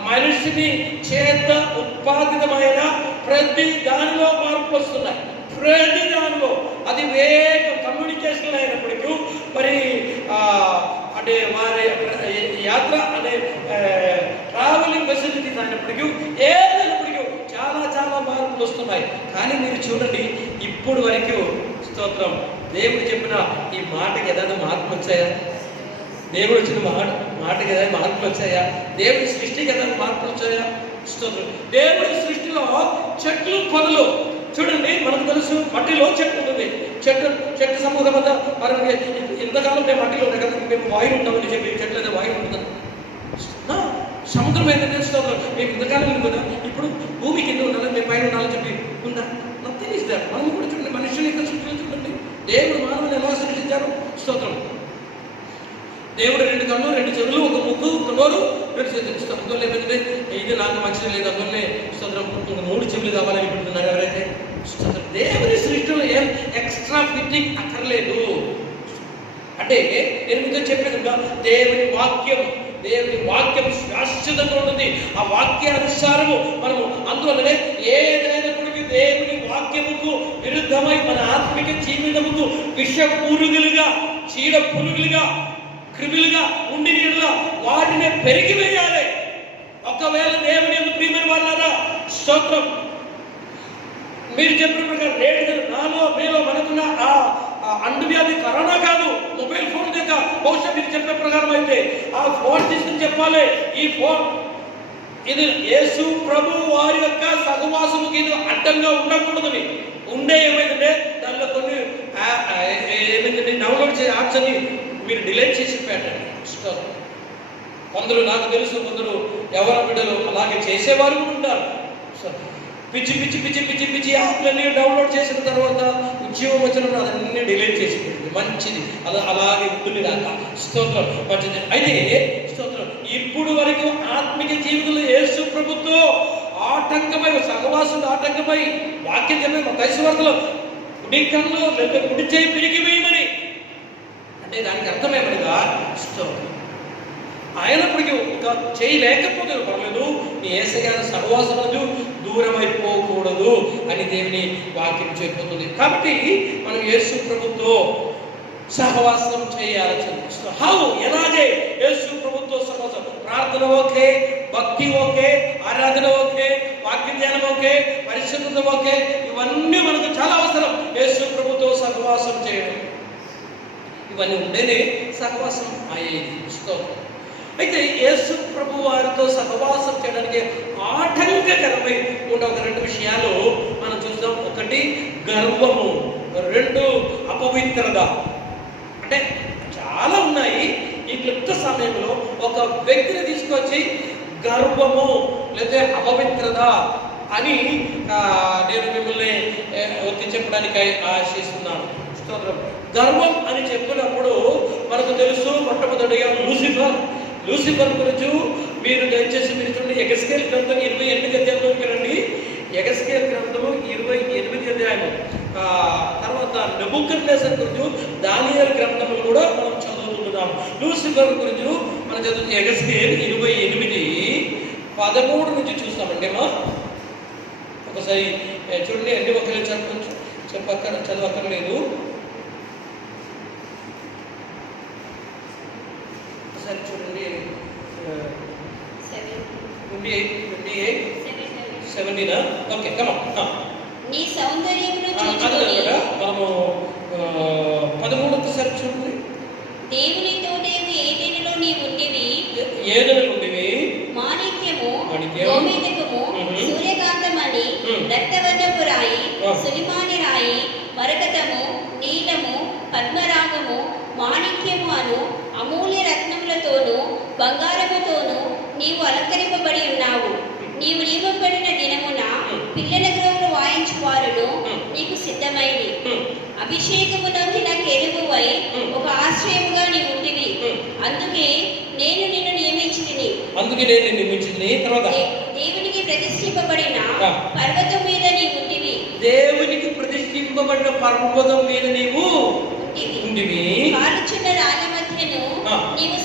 మనిషిని చేత ఉత్పాదితమైన ప్రతి దానిలో మార్పులు వస్తున్నాయి. ప్రతి దానిలో అది వేగ కమ్యూనికేషన్ అయినప్పటికీ, మరి అంటే వారి యాత్ర అనే ట్రావెలింగ్ ఫెసిలిటీస్ అయినప్పటికీ, ఏదైనప్పటికీ చాలా చాలా మార్పులు వస్తున్నాయి. కానీ మీరు చూడండి, ఇప్పుడు వరకు స్తోత్రం, దేవుడు చెప్పిన ఈ మాటకి ఏదైనా మార్పులు వచ్చాయా? దేవుడు వచ్చిన మాటకి ఏదైనా మార్పులు వచ్చాయా? దేవుడి సృష్టికి ఏదైనా మార్పులు వచ్చాయా? స్తోత్రం. దేవుడి సృష్టిలో చెట్లు, పొదలు చూడండి, మనకు తెలుసు మట్టిలో చెట్టు ఉంటుంది. చెట్టు సమూహం అంతా మరి ఇంతకాలం మేము మట్టిలో ఉండే కదా, మేము వాయువు ఉంటామని చెప్పి చెట్లు అయితే వాయువు ఉంటుంది. సముద్రం ఏంటంటే స్తోత్రం, మేము ఇంతకాలం ఉంది కదా, ఇప్పుడు భూమి కింద ఉండాలి, మేము పైన ఉండాలని చెప్పి ఉందా? Nothing is there. మనం కూడా చూడండి, మనుషులు ఇక్కడ చుట్టూ చూడండి, దేవుడు మానవుని ఎలా సృష్టించారు? స్తోత్రం. దేవుడు 2 కళ్ళు, 2 చెవులు, 1 ముక్కు, 1 నోరు, 2 చేతులు. అందువల్ల ఏమైందంటే ఇది నాకు మంచిది లేదు, అందువల్లే స్తోత్రం 3 చెవులు కావాలని పెడుతున్నారు ఎవరైతే. స్తోత్రం. దేవుని సృష్టిలో ఏం ఎక్స్ట్రా ఫిట్టింగ్ అక్కర్లేదు. అంటే నేను మీతో చెప్పేదిగా, దేవుని వాక్యం శాశ్వతంగా ఉంటుంది. ఆ వాక్యానుసారము మనము, అందువల్లనే ఏదైనప్పటికీ దేవుని వాక్యముకు విరుద్ధమై మన ఆత్మిక జీవితముకు విష పురుగులుగా, చీడ పురుగులుగా, క్రిమిలుగా ఉండి వాటిని పెరిగి వేయాలి. ఒకవేళ దేవుని యొక్క ప్రియమైన వాళ్ళారా, స్తోత్రం, మీరు చెప్పిన ప్రకారం నేడు నాలో మీలో మనకున్న ఆ అంటువ్యాధి కరోనా కాదు, మొబైల్ ఫోన్ దగ్గర. బహుశా మీరు చెప్పిన ప్రకారం అయితే ఆ ఫోన్ తీసుకుని చెప్పాలి, ఈ ఫోన్ ఇది యేసు ప్రభు వారి యొక్క సహవాసముకి ఇది అడ్డంగా ఉండకూడదని. ఉండే ఏమైందంటే దానిలో కొన్ని ఏమైందంటే డౌన్లోడ్ చేసే యాప్స్ అని మీరు డిలీట్ చేసి పెట్టండి. కొందరు, నాకు తెలుసు, కొందరు ఎవరి బిడ్డలు అలాగే చేసేవారు కూడా ఉంటారు. పిచ్చి పిచ్చి పిచ్చి పిచ్చి పిచ్చి యాప్లన్నీ డౌన్లోడ్ చేసిన తర్వాత ఉద్యోగం వచ్చినప్పుడు అదన్నీ డిలీట్ చేసి పెట్టండి. మంచిది, అలాగే ఉంటుంది దాకా. స్తోత్రం. మంచిది. అయితే స్తోత్రం, ఇప్పుడు వరకు ఆత్మిక జీవితంలో యేసు ప్రభుతో ఆటంకమై, సహవాసులు ఆటంకమై, వాక్యం చెప్పే దైవ వార్తలో కుడి కన్ను లేదా కుడి చేయి పిరికి వేయమని అంటే దానికి అర్థమేమనగా స్తోత్రం. అయినప్పటికీ ఒక చేయి లేకపోతే పర్లేదు, నీ యేసయ్య సహవాసము దూరం అయిపోకూడదు అని దేవుని వాక్యం చెబుతుంది. కాబట్టి మనం యేసు ప్రభుతో సహవాసం చేయాలి. హౌ, ఎలాగే యేసు ప్రభుతో సహవాసం? ప్రార్థన ఓకే, భక్తి ఓకే, ఆరాధన ఓకే, వాక్య ధ్యానం ఓకే, పరిశుద్ధత ఓకే, ఇవన్నీ మనకు చాలా అవసరం. యేసు ప్రభుతో సహవాసం చేయడం, ఇవన్నీ ఉంటేనే సహవాసం అయ్యేది. అయితే యేసు ప్రభు వారితో సహవాసం చేయడానికి ఆటంకకరమై ఉన్న ఒక 2 విషయాలు మనం చూద్దాం. ఒకటి గర్వము, 2 అపవిత్రత. అంటే చాలా ఉన్నాయి. ఈ క్లుప్త సమయంలో ఒక వ్యక్తిని తీసుకొచ్చి గర్వము లేదా అపవిత్రత అని నేను మిమ్మల్ని ఒత్తి చెప్పడానికి ఆశిస్తున్నాను. స్తోత్రం. గర్వం అని చెప్పినప్పుడు మనకు తెలుసు, మొట్టమొదటిగా లూసిఫర్ గురించి మీరు దయచేసి మీరు చూడండి, ఎగెస్కేల్ గ్రంథం 28 అధ్యాయంలోకి రండి. ఎగెస్కేల్ గ్రంథము 28 అధ్యాయము. తర్వాత నెబుకద్నెజర్ గురించి దానియేలు గ్రంథములు కూడా మనం చదువుకుంటున్నాం. లూసిఫర్ గురించి మనం చదువుతుంది ఎగెస్కేల్ 28:13 నుంచి చూస్తామండి. అమ్మా ఒకసారి చూడండి అండి, ఒకరి చదవక్కర్లేదు. ఒకసారి చూడండి 17. ఓకే, కమా. నీ సౌందర్యమును చూచుకొని మనము 13 ఒకసారి చూడండి. దేవునితోనేవి ఏదైనాలో నీ ఉండివి, మాణిక్యము, గోమేధికము, సూర్యకాంతమణి, రక్తవర్ణపు రాయి, సులిమాని రాయి, మరకతము, నీలము, పద్మరాగము, మాణిక్యము అను అమూల్య రత్నములతోనూ బంగారముతోనూ నీవు అలంకరింపబడి ఉన్నావు. నీవు నియమపడిన దినమున పిల్లల గ్రోవులు వాయించువారును నీకు సిద్ధమైంది. అభిషేకము నొందిన కెరూబువై ఒక ఆశ్రయముగా నీ ఉంటివి. అందుకే నేను నిన్ను నియమించితిని. తర్వాత దేవునికి ప్రతిష్ఠింపబడిన పర్వతం మీద నీ ఉంటివి. దేవునికి ప్రతిష్ఠింపబడిన పర్వతం మీద నీవు ఉంటివి. కాలుచున్న రాళ్ళ మధ్యను నీవు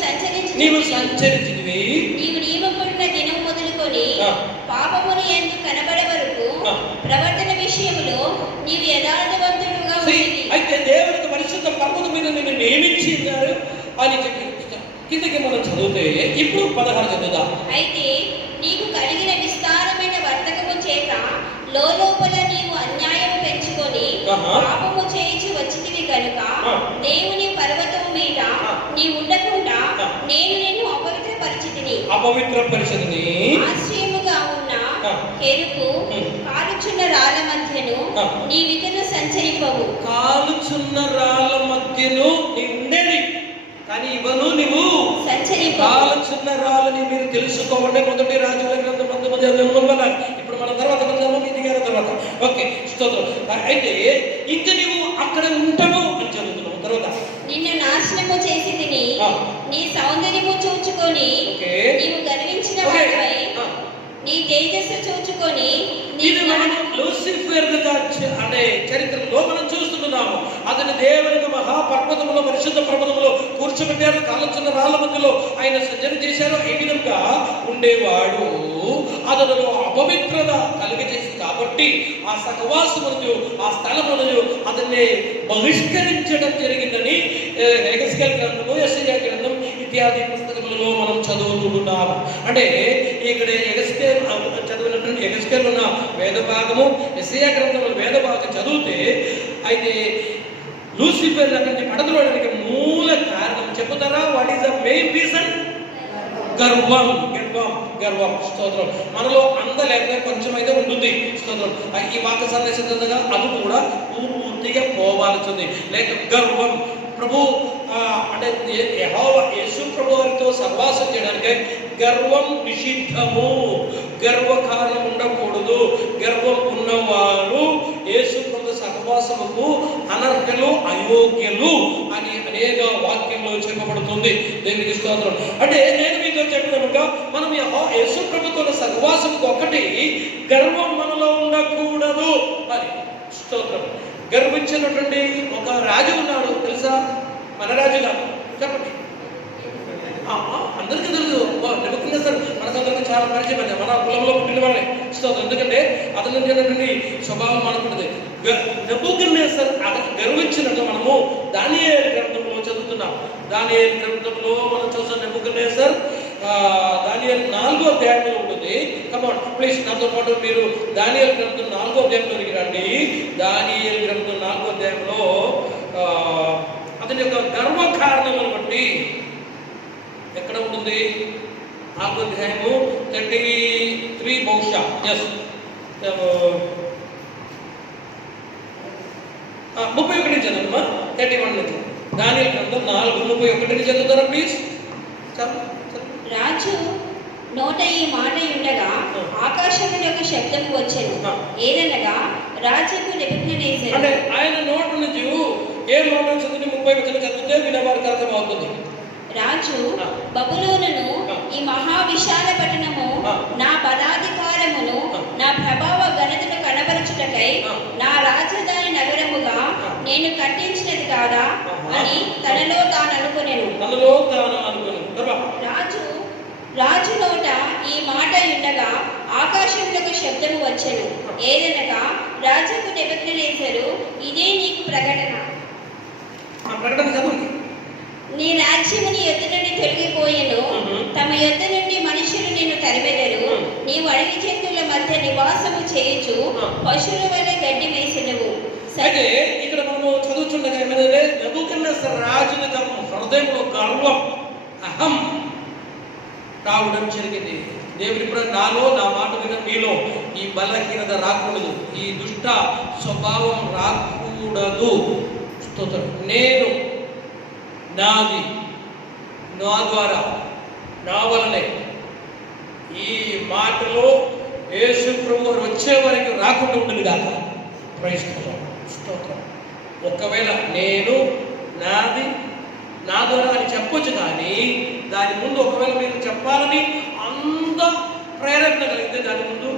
సంచరించితివి. నీవు నియమపడిన దినం మొదలుకొని పాపముని యందు కనబడే వరకు ప్రవర్తన విషయంలో నీవు యథార్థవంతుడుగా ఉంటివి. అయితే దేవునికి పరిశుద్ధ పర్వతం మీద నిన్ను నియమించారు అని చెప్పి కిందకి మనం చదివితే ఇప్పుడు 16 చదువుదాం. అయితే నీకు కలిగిన విస్తారమైన వర్తకము చేత లోపల నీవు అన్యాయము పెంచుకొని పాపము చేయించి వచ్చితివి కనుక దేవుని పర్వతము మీద నీ ఉండకుండా నేను నిన్ను అపవిత్రపరిచితిని. ఆశ్రయముగా ఉన్న కెరూబు కాలుచున్న రాళ్ళ మధ్యను నీ వికను సంచరింపవు. కాలుచున్న రాళ్ళ మధ్యను నీ ఉండేది, కానీ ఇవను నువ్వు కాలుచున్న రాళ్ళని మీరు తెలుసుకోండి. మొదటి రాజుల గ్రంథం 19 అధ్యాయం. ఇప్పుడు మన తర్వాత తర్వాత ఓకే స్తోత్రం. అయితే ఇంక నువ్వు అక్కడ ఉంటావు అని చదువుతున్నావు. తర్వాత నిన్ను నాశనము చేసి తిని నీ సౌందర్యము చూచుకొని నీవు గర్వించిన వాడివై నీ తేజస్సు చూచుకొని ఇది మనం లూసిఫర్ అనే చరిత్రలో మనం చూస్తున్నాము. అతని దేవునికి మహాపర్వతములో పరిశుద్ధ పర్వతములో కూర్చోబెట్టారు. కాలుచున్న రాళ్ళ మధ్యలో ఆయన సజ్జన చేశారు. ఈ విధంగా ఉండేవాడు. అతను అపవిత్రత కలిగజేసి కాబట్టి ఆ సహవాసమును ఆ స్థలమును అతన్ని బహిష్కరించడం జరిగిందని ఎగెస్కేల్ గ్రంథము, యెషయా గ్రంథం ఇత్యాది పుస్తకములలో మనం చదువుతున్నాము. అంటే ఇక్కడ ఎగెస్కేల్ చదివినటువంటి ఎగెస్కేల్ ఉన్న వేద భాగము, యెషయా గ్రంథంలో వేద భాగం చదివితే అయితే లూసిఫర్ అక్కడికి పడదలోడానికి మూల కారణం చెప్తారా? What is the main reason? గర్వం. స్తోత్రం. మనలో అందలేక కొంచెం అయితే ఉంటుంది. స్తోత్రం. ఈ వాక్య సందేశం అది కూడా పూర్తిగా పోవాల్సింది. లేక గర్వం. ప్రభు అంటే యేసు ప్రభు వారితో సహవాసం చేయడానికి గర్వం నిషిద్ధము. గర్వకారణం ఉండకూడదు. గర్వం ఉన్నవారు యేసు ప్రభు సహవాసముకు అనర్హులు, అయోగ్యులు అని అనేక వాక్యంలో చెప్పబడుతుంది. దేవునికి స్తోత్రం. అంటే నేను మీతో చెప్పినట్టుగా మనం యేసు ప్రభుతో సహవాసముకు ఒకటి గర్వం మనలో ఉండకూడదు అని. స్తోత్రం. గర్వించినటువంటి ఒక రాజు ఉన్నాడు, తెలుసా? మన రాజు కాదు, చెప్పండి. అందరికీ తెలుసు. నెబుకద్నెజర్ మనకందరికీ చాలా పరిచయం అండి. మన కులంలో పుట్టిన వాళ్ళే. స్తోత్రం. ఎందుకంటే అతను ఉన్నటువంటి స్వభావం మనకుంటుంది. నెబుకద్నెజర్ గర్వించినట్టు మనము దానియేలు గ్రంథంలో చదువుతున్నాం. దానియేలు గ్రంథంలో మనం చూసాం. నెబుకద్నెజర్ దానియేలు 4వ అధ్యాయంలో ఉంటుంది. కమాన్ ప్లీజ్ నాతో పాటు మీరు దానియేలు గ్రంథం 4వ అధ్యాయంలోకి రండి. దానియేలు గ్రంథం 4వ అధ్యాయంలో అతని యొక్క గర్వ కారణాలను బట్టి ఎక్కడ ఉంటుంది? 4వ అధ్యాయము 33 బహుశా 31 నుంచి చదవమ్మా. 31 నుంచి దానియేలు గ్రంథం 4:31 నుంచి చదువుతారా ప్లీజ్? రాజు నోట ఈ మాట ఉండగా ఆకాశంలో ఒక శబ్దము వచ్చెను. ఏదనగా రాజుకు నెబుకద్నెజరు. అంటే ఆయన నోట నుంచి ఏ మాట చదివి 30 వచనం చదివితే వినేవారికి అర్థమవుతుంది. రాజు బబులోనును, ఈ మహా విశాల పట్టణము నా బలాధికారమును నా ప్రభావ ఘనతను కనబరచుటకై నా రాజధాని నగరముగా నేను కట్టించినది కాదా అని తనలో తాను అనుకొనెను. రాజు నోట ఈ మాట ఉండగా ఆకాశంలో ఒక శబ్దము వచ్చెను. ఏదనగా రాజుకు నెబుకద్నెజరు, ఇదే నీకు ప్రకటన. నీ రాజ్యము నీ యొద్ద నుండి తొలగిపోయెను. తమ యొద్ద నుండి మనుషులు నిన్ను తరిమెదరు. నీవు అడవి జంతువుల మధ్య నివాసము చేయుచు పశువుల వల్ల గడ్డి వేసెదవు. అయితే ఇక్కడ మనము చదువుతుండగా ఏమైందంటే నెబుకద్నెజరు రాజుని తమ హృదయంలో గర్వం, అహం రావడం జరిగింది. దేవుడు ఇప్పుడు నాలో, నా మాట విన్న మీలో ఈ బలహీనత రాకూడదు, ఈ దుష్ట స్వభావం రాకూడదు. స్తోత్రం. నేను, నాది, నా ద్వారా, నా వలనే ఈ మాటలో యేసు ప్రభు వచ్చే వరకు రాకుండా ఉండదు కాక. ప్రైజ్ స్తోత్రం. ఒకవేళ నేను, నాది, నా ద్వారా అని చెప్పొచ్చు, కానీ దాని ముందు ఒకవేళ మీరు చెప్పాలని అంత ప్రేరణ కలిగితే దాని ముందు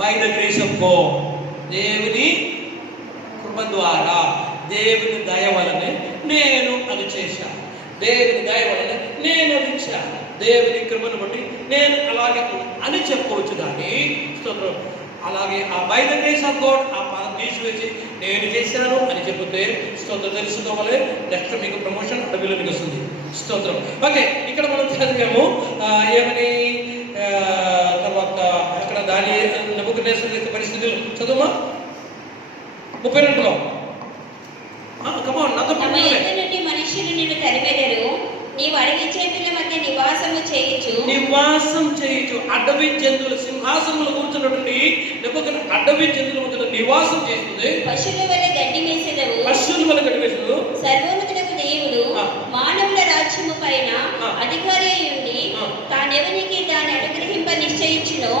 by the grace of God, దేవుని కృప ద్వారా, దేవుని దయ వలనే నేను అది చేశాను, దేవుని దయ వలనే నేను అది ఇచ్చాను, దేవుని కృపను బట్టి నేను అలాగే అని చెప్పవచ్చు. కానీ స్తోత్రం అలాగే ఆ by the grace of God ఆ పదం తీసివేసి నేను చేశాను అని చెప్తే స్తోత్రం తెలుసుకోవాలి. నెక్స్ట్ మీకు ప్రమోషన్ అడవిలో మీకు వస్తుంది. స్తోత్రం. ఓకే, ఇక్కడ మనం చదివాము ఏమని, తర్వాత అక్కడ దాని నెబుకద్నెజరు పరిస్థితులు చదువుమా 32లో. మనుషులు నిన్ను తరిమెదరు. నీవు అడవి జంతువుల మధ్య నివాసము చేయుచు. అడవి జంతువులు సింహాసనంలో కూర్చున్నటువంటి నెబుకద్నెజరు అడవి జంతువుల మధ్య నివాసం చేస్తుంది. పశువుల వల్ల గడ్డి వేసెదవు. సర్వోన్నతుడకు దేవుడు మానవుల రాజ్యము పైన అధికారి అయి ఉండి తానెవరికి దాన్ని అనుగ్రహింప నిశ్చయించునో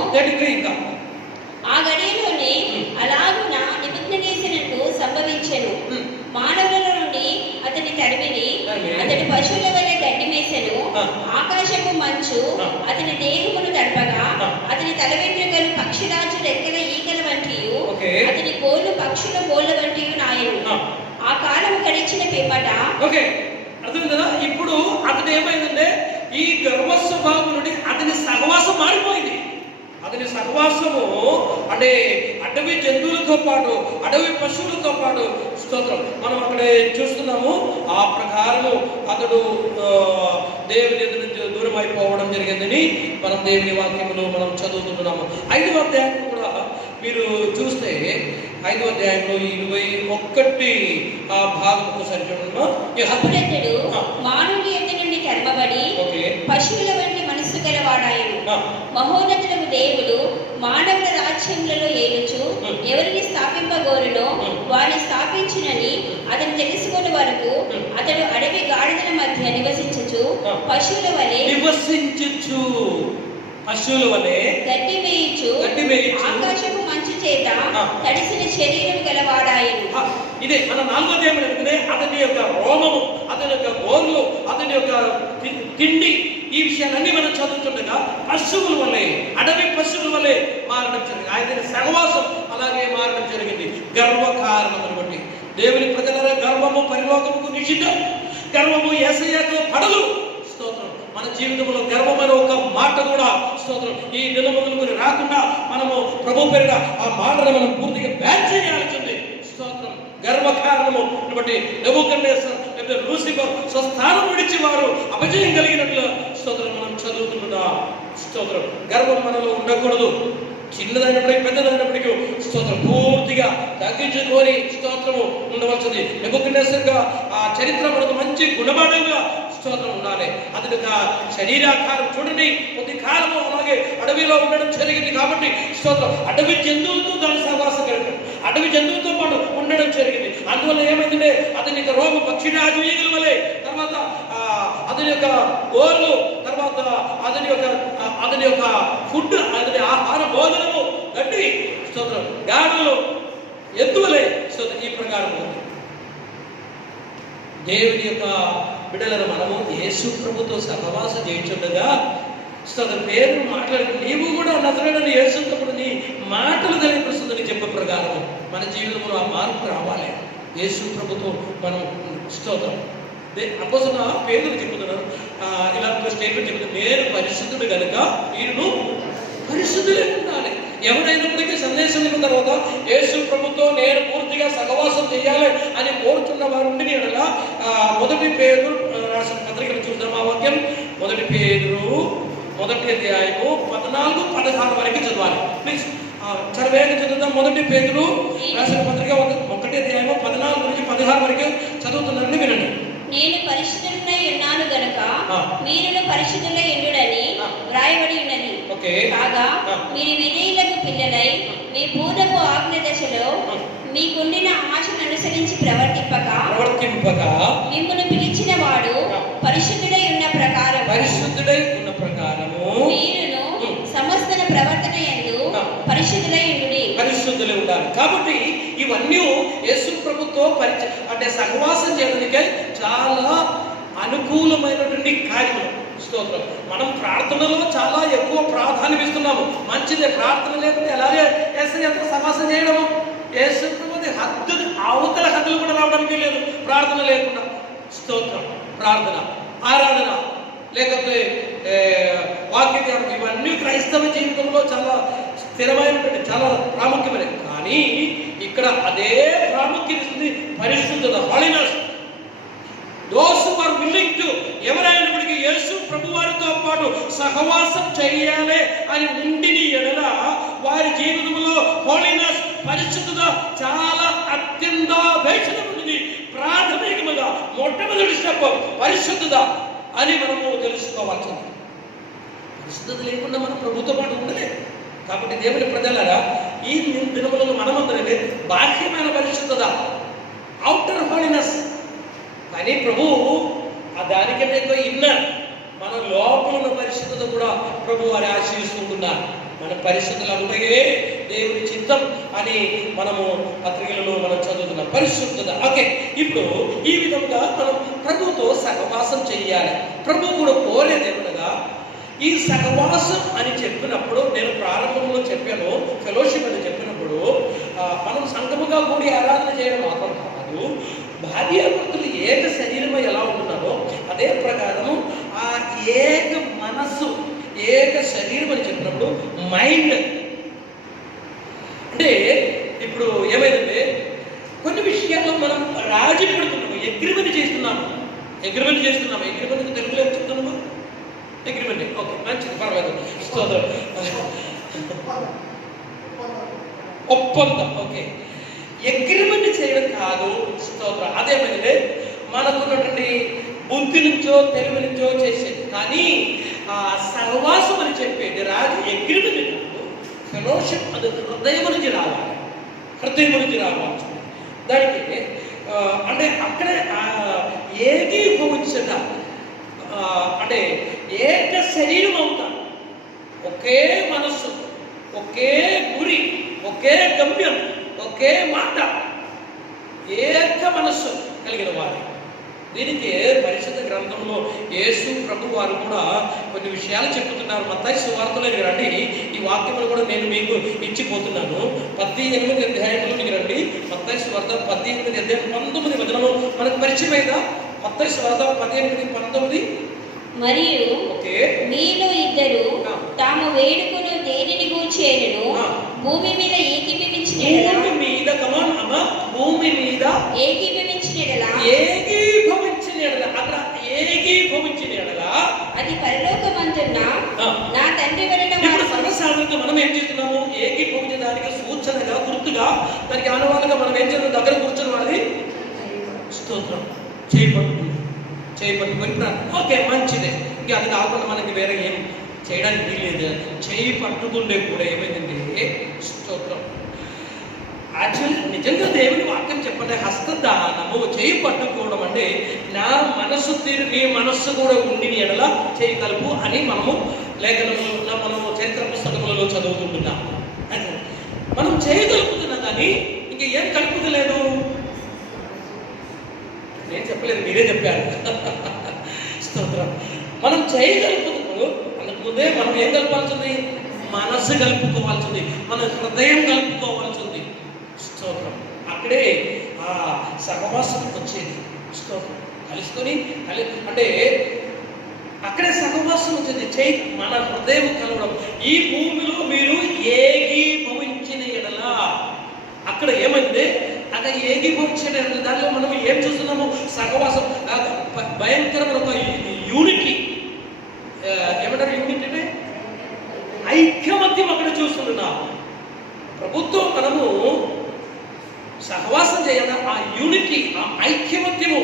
ఆ గడియలోనే అలాగున నెబుకద్నెజరునకు సంభవించెను. మానవుల నుండి అతని తరిమిని, అతని పశువుల వల్ల గడ్డి మేసెను. ఆకాశపు మంచు అతని దేహమును తడపగా అతని తల వెంట్రుకలు పక్షిరాజు రెక్కల ఈకల వంటియు అతని కోళ్ళు పక్షుల కోళ్ళ వంటియు నాయను. ఆ కాలం గడిచిన పిమ్మట అర్థమైంది కదా. ఇప్పుడు అతను ఏమైందంటే ఈ గర్వ స్వభావం నుండి అతని సహవాసం మారిపోయింది. అతని సహవాసము అంటే అడవి జంతువులతో పాటు, అడవి పశువులతో పాటు, స్తోత్రం మనం అక్కడే చూస్తున్నాము. ఆ ప్రకారము అతడు దేవుని ఎదురు నుంచి దూరం అయిపోవడం జరిగిందని మనం దేవుని వాక్యములు మనం చదువుతున్నాము. 5వ అధ్యాయంలో కూడా మీరు చూస్తే 5వ అధ్యాయంలో 21 ఆ భాగం ఒకసారి చూడండి. అప్పుడతడు మానవుని యొద్ద నుండి తరమబడి పశువుల వంటి మనస్సు గలవాడాయను. మహోన్నతులకు దేవుడు మానవుల రాజ్యములలో ఏలుచు ఎవరిని స్థాపింపగోరునో వారిని స్థాపించునని అతను తెలుసుకునే వరకు అతడు అడవి గాడిదల మధ్య నివసించుచు పశువుల వలె గడ్డి వేయుచు ఆకాశపు మంచు చేత తడిసిన శరీరం గలవాడాయను. ఇదే మన 4వ అధ్యాయం ఏంటంటే అతని యొక్క రోమము, అతని యొక్క గోర్లు, అతని యొక్క తిండి, ఈ విషయాలన్నీ మనం చదువుతుండగా పశువుల వల్లే, అడవి పశువుల వల్లే మారడం జరిగింది. ఆయన సహవాసం అలాగే మారడం జరిగింది గర్వ కారణమును బట్టి. దేవుని ప్రజల గర్వము పరలోకముకు నిషిద్ధం, గర్వము యేసయ్యకు పడదు. స్తోత్రం. మన జీవితంలో గర్వమైన ఒక మాట కూడా స్తోత్రం ఈ నిలబడులకు రాకుండా మనము ప్రభు పేరిట ఆ మాటను మనం పూర్తిగా బ్యాన్ చేయాల్సింది. స్తోత్రం. గర్వకారణము బట్టి నెబుకద్నెజరు లూసిఫర్ స్వస్థానం విడిచి వారు అపజయం కలిగినట్లు స్తోత్రం మనం చదువుకుంటున్నాం. స్తోత్రం. గర్వం మనలో ఉండకూడదు. చిన్నదైనప్పటికీ పెద్దదైనప్పటికీ స్తోత్రం పూర్తిగా తగ్గించుకొని స్తోత్రము ఉండవలసింది. నెబుకద్నెజరుగా ఆ చరిత్ర మనకు మంచి గుణమానంగా స్తోత్రం ఉండాలి. అతని శరీరాకారం చూడండి, కొద్ది కాలము అలాగే అడవిలో ఉండడం జరిగింది కాబట్టి స్తోత్రం అడవి జంతువులతో దాని సహవాసం కలిగింది, అడవి జంతువులతో పాటు ఉండడం జరిగింది. అందువల్ల ఏమైందంటే అతని యొక్క రోమ పక్షిరాజు ఈగల వలె, తర్వాత అతని యొక్క గోర్లు, తర్వాత అతని యొక్క ఫుడ్, అతని ఆహార భోజనము గడ్డి, స్తోత్రం, గాడులు, ఎద్దులే, స్తోత్రం. ఈ ప్రకారం దేవుని యొక్క బిడ్డలను మనము యేసు ప్రభుతో సహవాసం చేయించుండగా స్తోత్రం పేరు మాట్లాడి నీవు కూడా నజరేయుడైన యేసు ప్రభుని మాటలు తెలియపరుస్తుందని చెప్పే ప్రకారం మన జీవితంలో ఆ మార్పు రావాలి. యేసు ప్రభుతో మనం స్తోత్రం. అపోస్తలుడైన పేతురు చెబుతున్నారు, ఇలాంటి స్టేట్మెంట్ చెబుతున్నారు, నేను పరిశుద్ధుడు కనుక మీరు పరిశుద్ధులే ఉండాలి. ఎవరైనప్పటికీ సందేశం ఇన్న తర్వాత యేసు ప్రభుతో నేను పూర్తిగా సహవాసం చేయాలి అని కోరుతున్న వారు ఉండి ఎడల మొదటి పేతురు రాసిన పత్రికలు చూద్దాం. ఆ వాక్యం మొదటి పేతురు 1వ అధ్యాయము 14-16 వరకు చదవాలి. ప్లీజ్ చదివేగా చదువుతాం. మొదటి పేతురు రాసిన పత్రిక 1వ అధ్యాయము 14-16 వరకు చదువుతున్నారని వినండి. నేను పరిశుద్ధులై ఉన్నాను గనుక మీరును పరిశుద్ధులై ఉండుడని వ్రాయబడి ఉన్నది. కాగా మీరు విధేయులకు పిల్లలై మీ పూర్వపు ఆజ్ఞ దశలో మీకుండిన ఆశను అనుసరించి ప్రవర్తింపక మిమ్మల్ని పిలిచిన వాడు పరిశుద్ధుడై ఉన్న ప్రకారము మీరును సమస్త ప్రవర్తన యందు పరిశుద్ధులై ఉండాలి. కాబట్టి ఇవన్నీ యేసు ప్రభుతో అంటే సహవాసం చేయడానికే చాలా అనుకూలమైనటువంటి కార్యములు. స్తోత్రం. మనం ప్రార్థనలో చాలా ఎక్కువ ప్రాధాన్యం ఇస్తున్నాము. మంచిదే, ప్రార్థన లేకుండా ఎలాగే యేసయ్యతో సహవాసం చేయడము. యేసు ప్రభుని హద్దులు అవతల హద్దులు కూడా రావడానికి లేదు ప్రార్థన లేకుండా. స్తోత్రం, ప్రార్థన, ఆరాధన, లేకపోతే వాక్య ధ్యానం, ఇవన్నీ క్రైస్తవ జీవితంలో చాలా స్థిరమైనటువంటి చాలా ప్రాముఖ్యమైనది. కానీ ఇక్కడ అదే ప్రాముఖ్యత ఇస్తుంది పరిశుద్ధత, holiness. Those who are willing to, ఎవరైనప్పటికీ యేసు ప్రభు వారితో పాటు సహవాసం చేయాలి అని ఉండిని ఎడల వారి జీవితంలో హాలినెస్, పరిశుద్ధత చాలా అత్యంత వేషమైనది. ప్రాథమికముగా మొట్టమొదటి స్టెప్ పరిశుద్ధత అని మనము తెలుసుకోవాల్సింది. పరిశుద్ధత లేకుండా మనం ప్రభుతో పాటు ఉండలేదు. కాబట్టి దేవుని ప్రజలారా, ఈ దినములలో మనమందరమే బాహ్యమైన పరిశుద్ధత, అవుటర్ హాలినెస్. కానీ ప్రభు దానికంటే ఎక్కువ ఇన్నర్ మన లోపల ఉన్న పరిశుద్ధత కూడా ప్రభు వారి ఆశీర్వదిస్తున్నారు. మన పరిశుద్ధులు అందుకే దేవుని చిత్తం అని మనము పత్రికలలో మనం చదువుతున్నాం. పరిశుద్ధత. ఓకే, ఇప్పుడు ఈ విధంగా మనం ప్రభుతో సహవాసం చెయ్యాలి. ప్రభు కూడా కోరేది ఏమనగా ఈ సహవాసం అని చెప్పినప్పుడు, నేను ప్రారంభంలో చెప్పాను ఫెలోషిప్ అని చెప్పినప్పుడు, మనం సంఘముగా కూడి ఆరాధన చేయడం మాత్రం కాదు, భార్యాభర్తలు ఏక శరీరమై ఎలా ఉంటున్నారో అదే ప్రకారము ఆ ఏక మనస్సు, ఏక శరీరం అని చెప్పినప్పుడు మైండ్ అంటే ఇప్పుడు ఏమైందంటే కొన్ని విషయాల్లో మనం రాజీ పడుతున్నాము, అగ్రిమెంట్ చేస్తున్నాము. అగ్రిమెంట్ తెలుగులో ఏం చెప్తున్నాము? అగ్రిమెంట్. ఓకే, మంచిది, పర్వాలేదు. ఒప్పందం. ఓకే, అగ్రిమెంట్ చేయడం కాదు. స్తోత్రం. అదేమైందంటే మనకున్నటువంటి బుద్ధి నుంచో తెలివి నుంచో చేసేది. కానీ ఆ సహవాసం అని చెప్పేది రాజు అగ్రిమెంట్ కాదు, ఫెలోషిప్. అది హృదయం నుంచి రావాలి. దానికి అంటే అక్కడే ఏకీభవించట, అంటే ఏక శరీరం అవుతాం. ఒకే మనస్సు, ఒకే గురి, ఒకే గమ్యం, ఒకే మాట, ఏక మనస్సు కలిగిన వారు. దీనికి పరిశుద్ధ గ్రంథంలో యేసు ప్రభు వారు కూడా కొన్ని విషయాలు చెప్తున్నారు. మత్తయి సువార్తలోకి రండి, ఈ వాక్యములు కూడా నేను మీకు ఇచ్చిపోతున్నాను. 18 అధ్యాయంలోకి రండి. మత్తయి సువార్త 18 అధ్యాయం 19 వచనము మనకు పరిచయమైందా? మత్తయి సువార్త 18:19. మరియు మీలో ఇద్దరు తాము వేడుకును దేనిని గూర్చేను భూమి మీద ఏకీభవించిన అక్కడ ఏకీభవించిన అది పరలోకమందున్న నా తండ్రి వలన. సర్వసాధారణంగా మనం ఏం చేస్తున్నాము? ఏకీభవించడానికి సూచనగా, గుర్తుగా, దానికి ఆనవాళ్ళగా మనం ఏం చేస్తున్నాం? దగ్గర కూర్చొని వాళ్ళది స్తోత్రం చేయబట్టుకొని ప్రార్థన. ఓకే, మంచిదే. ఇంకా అది కాకుండా మనకి వేరే ఏం చేయడానికి వీల్లేదు. చేయి పట్టుకుండే కూడా ఏమైందండి స్తోత్రం. యాక్చువల్లీ నిజంగా దేవుని వాక్యం చెప్పండి, హస్తదానము చేయి పట్టుకోవడం అంటే నా మనస్సు తీరు నీ మనస్సు కూడా ఉండి ఎడల చేయి కలుపు అని మనము లేఖనంలో మనము చరిత్ర పుస్తకములలో చదువుతుంటున్నాం. మనం చేయగలుగుతున్నాం కానీ ఇంక ఏం కలుపుతలేదు. నేను చెప్పలేదు, మీరే చెప్పారు. స్తోత్రం. మనం చేయగలుగుతున్నాము. అందుకు ముందే మనం ఏం కలపాల్సింది? మనస్సు కలుపుకోవాల్సింది, మన హృదయం కలుపుకోవాల్సింది. స్తోత్రం. అక్కడే ఆ సహవాసం వచ్చేది. స్తోత్రం. కలుసుకొని అంటే అక్కడే సహవాసం వచ్చేది. చేయి మన హృదయం కలవడం. ఈ భూమిలో మీరు ఏకీభవించిన ఎడల అక్కడ ఏమైంది? అక్కడ ఏకీభవించిన దానిలో మనం ఏం చూస్తున్నాము? సహవాసం, భయంకరమైన ఒక యూనిటీ. ఏమంటారు యూనిటీ అంటే? ఐక్యమత్యం అక్కడ చూస్తున్నాం. ప్రభుత్వం మనము సహవాసం చేయాలి. ఆ యూనిటీ, ఆ ఐక్యమత్యము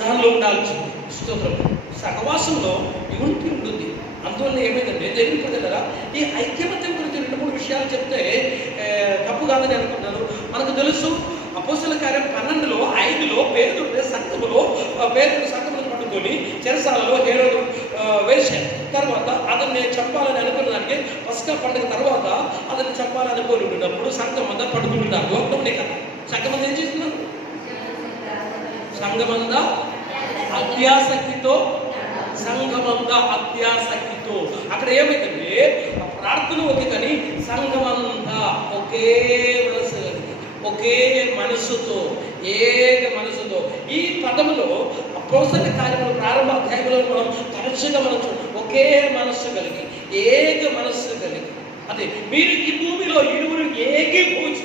దానిలో ఉండాల్సింది. స్తోత్రం. సహవాసంలో యూనిటీ ఉంటుంది. అందువల్ల ఏమైందంటే దేవుని ప్రజలారా, ఈ ఐక్యమత్యం గురించి 2-3 విషయాలు చెప్తే తప్పు కాదని అనుకుంటున్నాను. మనకు తెలుసు అపోస్తల కార్యం 12లో 5లో పేదలు సంఘములను పట్టుకొని చెరసాలలో హేరోదు వేశారు. తర్వాత అతన్ని చంపాలని అనుకున్న దానికి పస్కా పండుగ తర్వాత అతన్ని చంపాలని కోరుకున్నప్పుడు సంఘం అంతా పడుకుంటున్నారు. లోకంలో కదా సంఘం అంతా ఏం చేస్తున్నారు? సంఘమంతా అత్యాసక్తితో అక్కడ ఏమైందంటే ప్రార్థన ఒకే కానీ సంఘమంతా ఒకే మనసు కలిగి ఒకే మనసుతో ఏక మనసుతో. ఈ పదములో అపోస్తల కార్యముల ప్రారంభ అధ్యాయంలో మనం తరచుగా మనం ఒకే మనస్సు కలిగి ఏక మనస్సు కలిగి. అదే మీరు ఈ భూమిలో ఇరువురు ఏకీభవించు.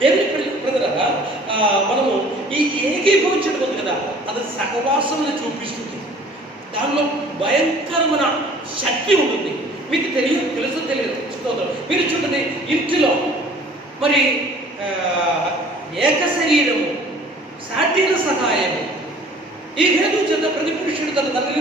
దేవుని ప్రజలారా, మనము ఈ ఏకీభవించడం ఉంది కదా, అది సహవాసమును చూపిస్తుంది. దానిలో భయంకరమైన శక్తి ఉంటుంది. మీకు తెలుసు తెలియదు. మీరు చూడండి, ఇంటిలో మరి ఏక శరీరము, సాటిల సహాయము. ఈ హేతు చేత ప్రతి పురుషుడు తన తల్లిని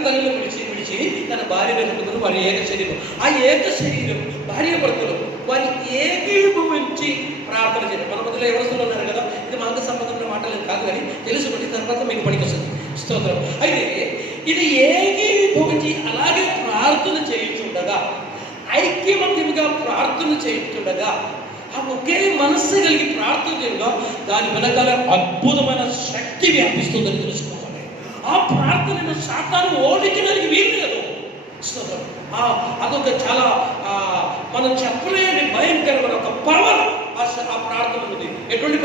విడిచి తన భార్యను హత్తుకుని వారి ఏక శరీరం. ఆ ఏక శరీరం భార్య భర్తలు వారి ఏకీభవించి ప్రార్థన చేయాలి. మన మధ్యలో ఎవరు ఉన్నారు కదా, ఇది మాకు సంబంధమైన మాటలు కాదు కానీ తెలుసుకుంటే తర్వాత మీకు పనికొస్తుంది. స్తోత్రం. అయితే ఇది ఏకీభవించి అలాగే ప్రార్థన చేయించుండగా, ఐక్యమత్యముగా ప్రార్థన చేయించుండగా, ఆ ఒకే మనస్సు కలిగి ప్రార్థన చేయగా దాని వెనకాల అద్భుతమైన శక్తి వ్యాపిస్తుందని తెలుసుకోవాలి. ఆ ప్రార్థన శాతాన్ని ఓడించడానికి వీలు లేదు. అదొక చాలా మనం చెప్పలేని భయంకరమైన ఒక పవర్ ఆ ప్రార్థన ఉంది. ఎటువంటి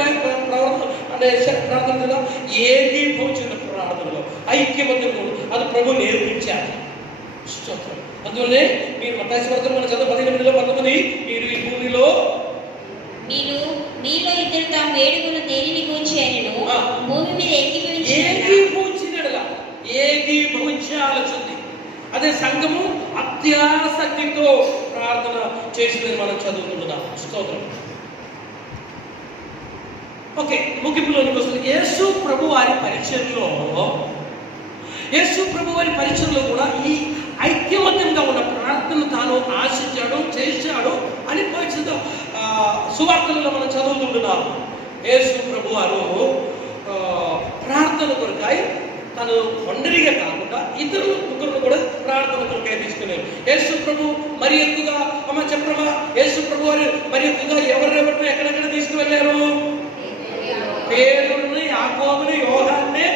ప్రవర్తన అంటే ప్రార్థన కదా, ఏది భవించిన ప్రార్థనలో ఐక్యమత్యం అది ప్రభు నేర్పించారు. అందువల్లే మీరు మత్తయి సువార్త మన చదువు 18:19 మీరు ఈ భూమిలో మీలో ఇద్దరు తాము ఏడుగురు దేనిని గూర్చి అయినను భూమి మీద ఏకీభవించాల్సింది. అదే సంఘము అత్యాసక్తితో ప్రార్థన చేసిందని మనం చదువుకుంటున్నాం. స్తోత్రం. ఓకే, ముగింపులోనికి వస్తుంది. యేసు ప్రభు వారి పరిచయంలో కూడా ఈ ఐక్యమత్యంగా ఉన్న ప్రార్థన తాను ఆశించాడు, చేశాడు అని పరిచయం సువార్తలలో మనం చదువుతుంటున్నాం. యేసు ప్రభు వారు ప్రార్థన కొరకాయ తను ఒంటరిగా కాకుండా ఇతరులు ముగ్గురు కూడా ప్రార్థన కొరకాయ తీసుకున్నారు. యేసు ప్రభు మరి ఎక్కువగా చెప్పమా, యేసు ప్రభు వారు మరి ఎక్కువగా ఎవరెవరిని ఎక్కడెక్కడ తీసుకువెళ్ళారు? పేరుని, యాకోబుని, యోహాన్ని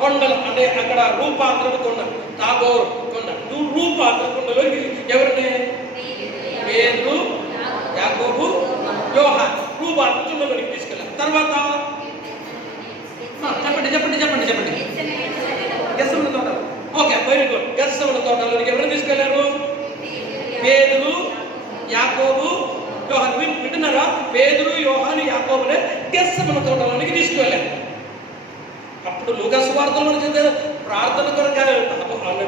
కొండలు అంటే అక్కడ రూపాంతరపు కొండ, తాబోర్ కొండ, రూపాంతర కొండలో ఎవరిని? పేరు, యాకోబు, యోహాన్ రూపాంతర కొండలోకి తీసుకెళ్ళారు. తర్వాత చెప్పండి గెస్సమన తోట. Okay, very good. గెస్సమన తోటలోకి ఎవరిని తీసుకెళ్లారు? పేతురు, యాకోబు, యోహాన్. వింటున్నారా? పేతురు, యోహాను, యాకోబునే గెస్సమన తోటలోనికి తీసుకువెళ్ళారు. అప్పుడు లూకా సువార్తలో మనం ప్రార్థన కొరకాయ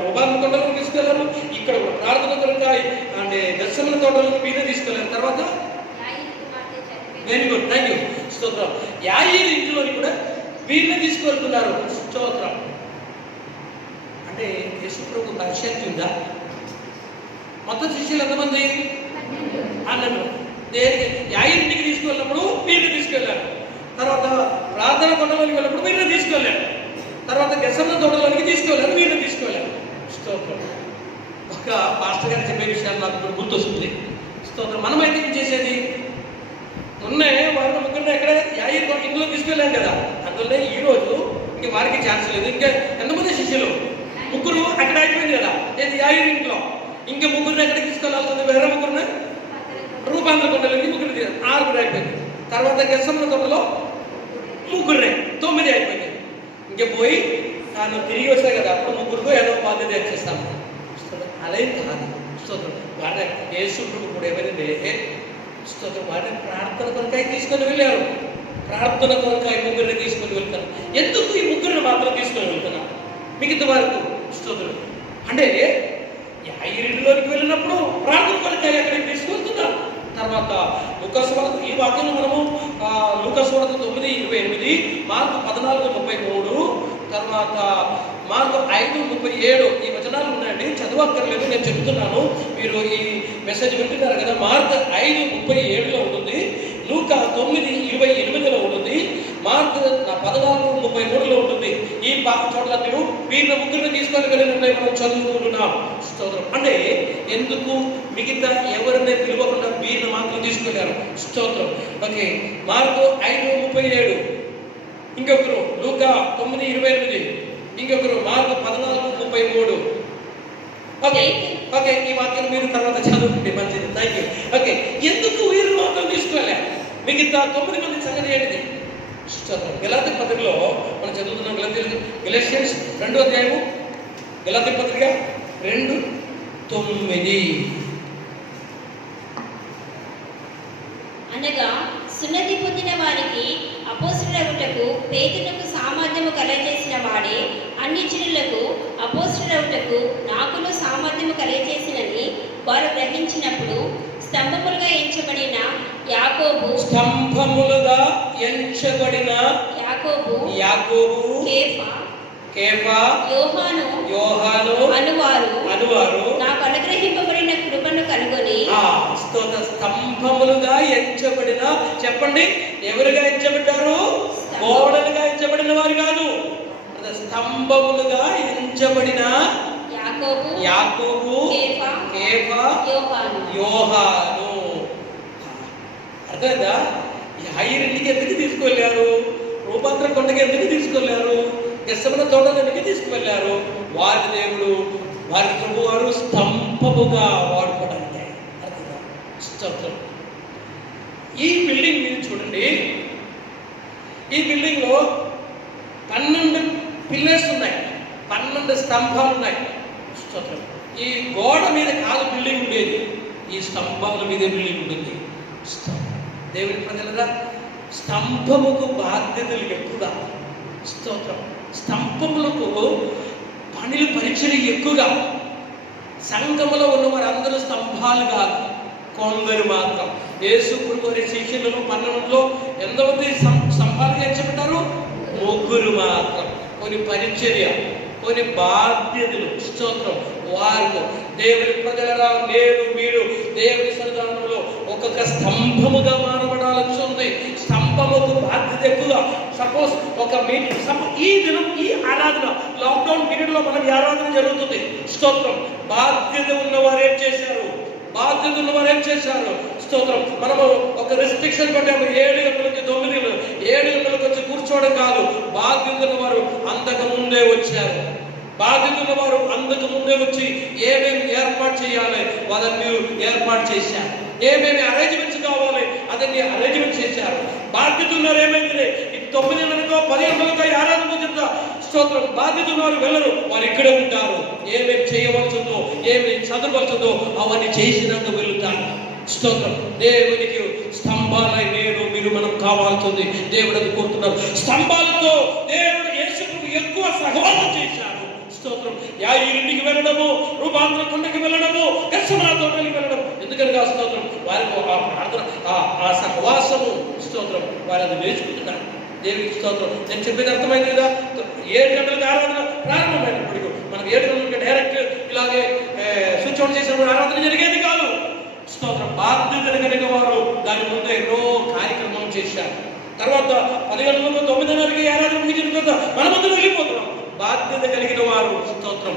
రూపాంతర కొండలోకి తీసుకెళ్లారు. ఇక్కడ ప్రార్థన కొరకాయ అంటే గెస్సమన తోటలోకి మీద తీసుకెళ్లారు. తర్వాత వెరీ గుడ్, థ్యాంక్ యూ. స్తోత్రం. యాయీరు ఇంటిలోని కూడా వీళ్ళని తీసుకెళ్తున్నారు. స్తోత్రం. అంటే యేసు ప్రభు పరిశక్తి ఉందా? మొత్తం శిష్యులు ఎంతమంది? 12. దేనికి? యాయింటికి తీసుకెళ్ళినప్పుడు వీరిని తీసుకెళ్ళారు. తర్వాత ప్రార్థన కొండలోకి వెళ్ళినప్పుడు వీరిని తీసుకెళ్ళారు. తర్వాత గెసన్న తోటలోనికి తీసుకెళ్ళారు, వీరిని తీసుకెళ్ళారు. స్తోత్రం. ఒక పాస్టర్ గారు చెప్పే విషయాలు నాకు ఇప్పుడు గుర్తొస్తుంది. స్తోత్రం. మనమైతే ఏం చేసేది? మొన్నే వారిని ముగ్గురు ఎక్కడ యాయి ఇంట్లో తీసుకెళ్ళాం కదా, అందువల్ల ఈ రోజు ఇంక వారికి ఛాన్స్ లేదు. ఇంకా ఎంతమంది శిష్యులు? 3 అక్కడ అయిపోయింది కదా, ఏది యాయి ఇంట్లో. ఇంకా 3 ఎక్కడికి తీసుకెళ్ళాల్సింది? వేరే 3 రూపాంతర కొండలకి 3 6 అయిపోయింది. తర్వాత గెసన్న తోటలో 3 9 అయిపోయింది. ఇంక పోయి తాను తిరిగి వస్తాయి కదా, అప్పుడు 3 ఏదో బాధ్యత చేస్తాము. అదేం కాదు. స్తోత్రం. వారిని యేసుడు కూడా ఏమైంది? స్తోత్రం. వారిని ప్రార్థన కొరకాయ తీసుకొని వెళ్ళారు. ప్రార్థన కొరకాయ 3 తీసుకొని వెళ్తారు. ఎందుకు ఈ 3 మాత్రం తీసుకొని వెళ్తున్నారు మిగతా వరకు? స్తోత్రం. అంటే యాయిరిలోనికి వెళ్ళినప్పుడు ప్రార్థన కొరకాయ అక్కడికి తీసుకెళ్తున్నారు. తర్వాత లూకాసు వార్త, ఈ వాక్యం మనము లూకాసు వార్త 9:28, మార్కు 14:33, తర్వాత మార్కు 5:37 ఈ వచనాలు ఉన్నాయండి. చదవక్కర్లేదు, నేను చెప్తున్నాను. మీరు ఈ మెసేజ్ వింటున్నారు కదా. మార్కు 5:37లో ఉంటుంది, లూకా 9:28లో ఉంటుంది, మార్కు 14:33లో ఉంటుంది. ఈ చోట్ల మీరు వీళ్ళ 3 తీసుకొని వెళ్ళినట్లే మనం చదువుకుంటున్నాం. స్తోత్రం. అంటే ఎందుకు మిగతా ఎవరిని పిలవకుండా వీళ్ళని మాత్రం తీసుకెళ్ళారు? స్తోత్రం. ఓకే. మార్కు 5:37, ఇంకొకరు లూకా 9:28, ఇంకొకరు మార్కు 14:33. ఓకే ఓకే ఈ వాక్యం మీరు తర్వాత చదువుకుంటే మంచిది. Thank you. ఓకే, ఎందుకు వీరు మాత్రం తీసుకెళ్ళారు? మిగతా 9 మంది సంగతి ఏంటిది? గలాతీ పత్రికలో మనం చదువుతున్నాం. గెలషియన్స్ 2వ అధ్యాయము, గలాతీ పత్రిక 2:9. అనగా సున్నతి పొందిన వారికి అపోస్తలులకు పేతులకు సామర్థ్యము కలగజేసిన వాడే అన్ని జనులకు అపోస్తలులకు నాకును సామర్థ్యము కలగజేసినని వారు గ్రహించినప్పుడు స్తంభములుగా ఎంచబడిన యాకోబు కేఫా యోహాను అనువారు నాకు అనుగ్రహింపబడిన కృపను కనుగొని స్తంభములుగా ఎంచబడిన, చెప్పండి ఎవరుగా ఎంచబడ్డారు? గోడలుగా ఎంచబడిన వారు కాదు, స్తంభములుగా ఎంచబడిన యాకోబు కేఫా యోహాను. అర్థమైందా? యాయిరింటికి ఎందుకు తీసుకువెళ్ళారు? రూపాంతర కొండకి ఎందుకు తీసుకెళ్లారు? గెస్సమన తోటను ఎందుకు తీసుకువెళ్ళారు? వారి దేవుడు, వారి ప్రభు వారు స్తంభముగా వాడుకోవడానికి. అర్థం. ఈ బిల్డింగ్ మీరు చూడండి. ఈ బిల్డింగ్ లో 12 పిల్లర్స్ ఉన్నాయి, 12 స్తంభాలు ఉన్నాయి. స్తోత్రం. ఈ గోడ మీద కాదు బిల్డింగ్ ఉండేది, ఈ స్తంభాల మీద బిల్డింగ్ ఉంటుంది. దేవుని ప్రజలరా, స్తంభముకు బాధ్యతలు ఎక్కువగా. స్తోత్రం. స్తంభములకు పనులు పరిచయం ఎక్కువగా. సంఘములో ఉన్న వారందరూ స్తంభాలు కాదు, కొందరు మాత్రం. యేసు ప్రభువు శిష్యులలో 12లో ఎంతమంది స్తంభాలుగా ఎంచబడ్డారు? 3 మాత్రం. కొన్ని పరిచర్య, కొన్ని బాధ్యతలు. స్తోత్రం. వారు దేవుని ప్రజలరా, నేను మీరు దేవుని సన్నిధానంలో ఒక్కొక్క స్తంభముగా మారబడాల్సి ఉంది. స్తంభముకు బాధ్యత ఎక్కువ. సపోజ్ ఒక మీటింగ్, ఈ దినం ఈ ఆరాధన లాక్డౌన్ పీరియడ్ లో మనకి ఆరాధన జరుగుతుంది. స్తోత్రం. బాధ్యత ఉన్నవారు ఏం చేశారు? స్తోత్రం. మనము ఒక రెస్ట్రిక్షన్ పెట్టాము, 7 గంటల నుంచి 9 గంటలు, 7 గంటలకు వచ్చి కూర్చోవడం కాదు. బాధ్యత ఉన్నవారు అంతకు ముందే వచ్చారు. బాధ్యత ఉన్నవారు అందుకు ముందే వచ్చి ఏమేమి ఏర్పాటు చేయాలి వాళ్ళని మీరు ఏర్పాటు చేశారు. ఏమేమి అరేంజ్మెంట్స్ కావాలి అదన్నీ అరేంజ్మెంట్ చేశారు. బాధ్యత ఉన్నారు. ఏమైంది? 9 గంటలకో 10 గంటలకో ఆరాధన చెప్తా. స్తోత్రం. బాధ్యత ఉన్నారు వెళ్ళరు, వారు ఇక్కడే ఉంటారు. ఏమేమి చేయవలసిందో, ఏమేమి చదవలసిందో అవన్నీ చేసినాక వెళ్తారు. స్తోత్రం. దేవునికి స్తంభాలై నేను మీరు మనం కావాల్సింది దేవుడు అది కోరుతున్నారు. స్తంభాలతో దేవుడు యేసుకు ఎక్కువ సహవాసం చేశారు. స్తోత్రం. యాయిరింటికి వెళ్ళడము, రూపాంతర కొండకి వెళ్ళడము, గెస్సమన తోటకి వెళ్ళడం. ఎందుకనగా స్తోత్రం, వారికి ఆ ప్రార్థన, ఆ సహవాసము. స్తోత్రం. వారు అది నేర్చుకుంటున్నారు. దేవునికి స్తోత్రం. నేను చెప్పేది అర్థమైంది కదా? 7 గంటలకు ఆరాధన ప్రారంభమైనప్పటికీ మనం 7 గంటలకు డైరెక్ట్ ఇలాగే స్విచ్ చోటు చేసినప్పుడు ఆరాధన జరిగేది కాదు. స్తోత్రం. బాధ్యత కలిగిన వారు దాని ముందు ఎన్నో కార్యక్రమం చేశారు. తర్వాత 10 గంటలకు 9:30కి ఆరాధన ముగించిన తర్వాత మనమందరం వెళ్ళిపోతున్నాం. బాధ్యత కలిగిన వారు స్తోత్రం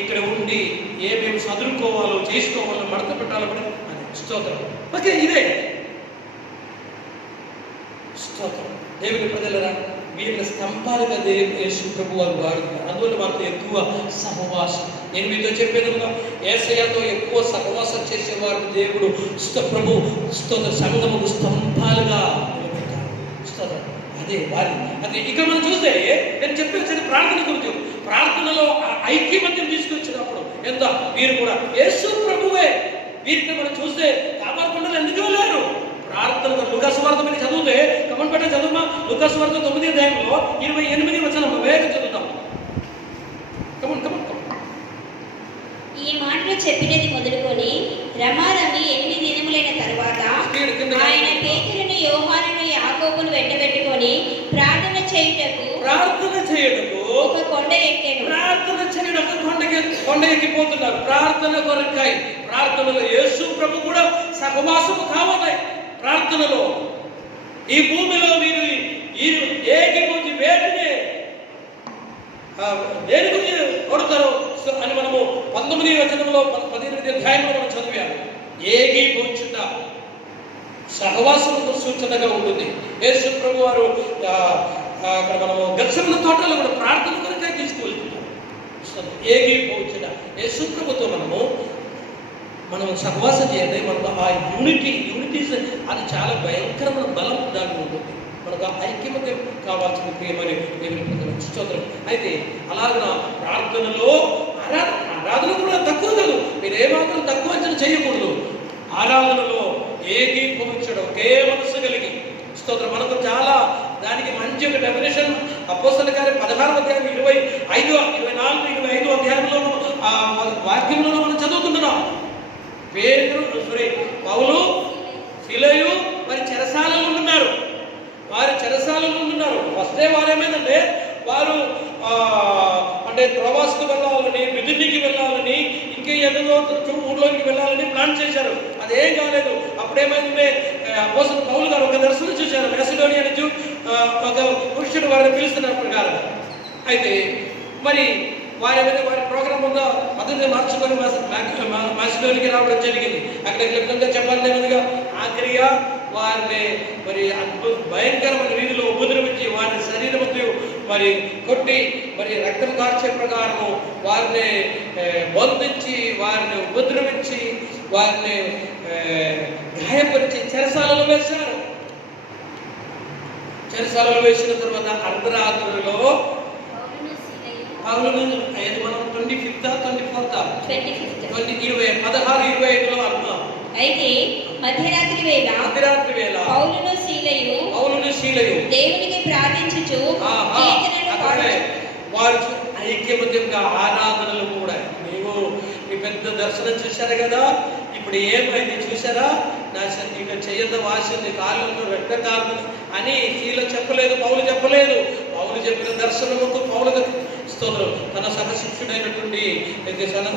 ఇక్కడ ఉండి ఏమేమి చదువుకోవాలో చేసుకోవాలో మడత పెట్టాలో అది స్తోత్రం. ఓకే, ఇదే స్తోత్రం. దేవుని ప్రజలరా, వీళ్ళ స్తంభాలుగా యేసు ప్రభు వారు వాడుతున్నారు. అందువల్ల వారితో ఎక్కువ సహవాసం. నేను మీతో చెప్పాను కదా, యేసయ్యతో ఎక్కువ సహవాసం చేసేవారు దేవుడు ప్రభు స్తోత్ర సంఘముకు స్తంభాలుగా నిలబెడతారు. స్తోత్రం. అదే వారి అదే. ఇక మనం చూస్తే నేను చెప్పేది ప్రార్థన గురించి. ప్రార్థనలో ఐక్యమత్యం తీసుకొచ్చినప్పుడు ఎంత వీరు కూడా యేసు ప్రభువే. వీరిని మనం చూస్తే కాపాడకుండా ఎందుకు వెళ్ళారు ప్రార్థన. లూకాసు వార్త మీరు చదివితే కమన్ పెట్ట చదువుమా. లూకాసు వార్త 9వ అధ్యాయంలో 28వ వచనం వేగం చదువుతాం. Come on come on come on. ఈ మాటలు చెప్పినది మొదలుకొని రమారమి 8 దినములైన తరువాత ఆయన పేతురును యోహానును యాకోబును వెంటబెట్టుకొని ప్రార్థన చేయుటకు ఒక కొండ ఎక్కాను. ప్రార్థన చేయడానికి కొండ ఎక్కిపోతున్నారు. ప్రార్థన కొరకై. ప్రార్థనలో యేసు ప్రభు కూడా సహవాసము కావాలి. ప్రార్థనలో ఈ భూమిలో మీరు ఏకీభూతి వేటిని దేని గురించి కొడతారు అని మనము 19వ వచనంలో 18వ అధ్యాయంలో మనం చదివాము. ఏకీభూచుట సహవాసముకు సూచనగా ఉంటుంది. యేసు ప్రభు వారు అక్కడ మనము గెత్సేమనే తోటలో కూడా ప్రార్థన కొరకై తీసుకువెళ్తున్నారు. ఏకీభూచుట యేసు ప్రభుతో మనం సహవాసం చేయాలి. మనకు ఆ యూనిటీస్ అది చాలా భయంకరమైన బలం దాని ఉంటుంది. మనకు ఆ ఐక్యమత్యం కావాల్సిన ప్రియమని స్తోత్రం. అయితే అలాగ ప్రార్థనలో ఆరాధన కూడా తక్కువ కాదు. మీరు ఏమాత్రం తక్కువ అంచనా చేయకూడదు. ఆరాధనలో ఏకీభవించడం ఒకే మనస్సు కలిగి స్తోత్రం. మనకు చాలా దానికి మంచి ఒక డెఫినేషన్ అపోస్తలుల కార్యం 16వ అధ్యాయం 25, 24, 25 అధ్యాయంలో వాక్యంలో మనం చదువుతున్నాం. పౌలు శిలయు మరి చెరసాలలో ఉంటున్నారు. ఫస్ట్ డే వారు ఏమైందంటే వారు అంటే త్రోవాసుకు వెళ్ళాలని, మిథునికి వెళ్ళాలని, ఇంకే ఏదో ఊళ్ళోకి వెళ్ళాలని ప్లాన్ చేశారు. అదేం కాలేదు. అప్పుడేమైందంటే అపోస్తలుడు పౌలు గారు ఒక దర్శనం చూశారు. మెసిడోనియా నుంచి ఒక పురుషుడు వారిని పిలుస్తున్నారు ప్రకారం. అయితే మరి వారి ప్రోగ్రామ్ ఉందా 18 మార్చుకొని మాసిడోనికి రావడం జరిగింది. అక్కడ క్లుప్తంగా చెప్పాలనేదిగా ఆఖరిగా వారిని మరి భయంకరమైన రీతిలో ఉపద్రవించి వారి శరీరము మరి కొట్టి మరి రక్తం కార్చే ప్రకారము వారిని బంధించి వారిని ఉపద్రవించి వారిని గాయపరిచి చెరసాలలో వేశారు. చెరసాలలో వేసిన తర్వాత అర్ధరాత్రిలో మనం 25th 16, 25లో అర్థం. అయితే మధ్యరాత్రి వేళ పౌలును శీలయు దేవునికి ప్రార్థించుచు వారు ఐక్యమత్యంగా ఆరాధనలు కూడా. మీ పెద్ద దర్శనం చూశారు కదా. ఇప్పుడు ఏమైంది చూసారా? నా ఇక చెయ్యత వాసింది, కాళ్ళను రక్తకారులు అని శీల చెప్పలేదు, పౌలు చెప్పలేదు. పౌలు చెప్పిన దర్శనముకు పౌలు స్తోత్రం తన సహశిష్యుడైనటువంటి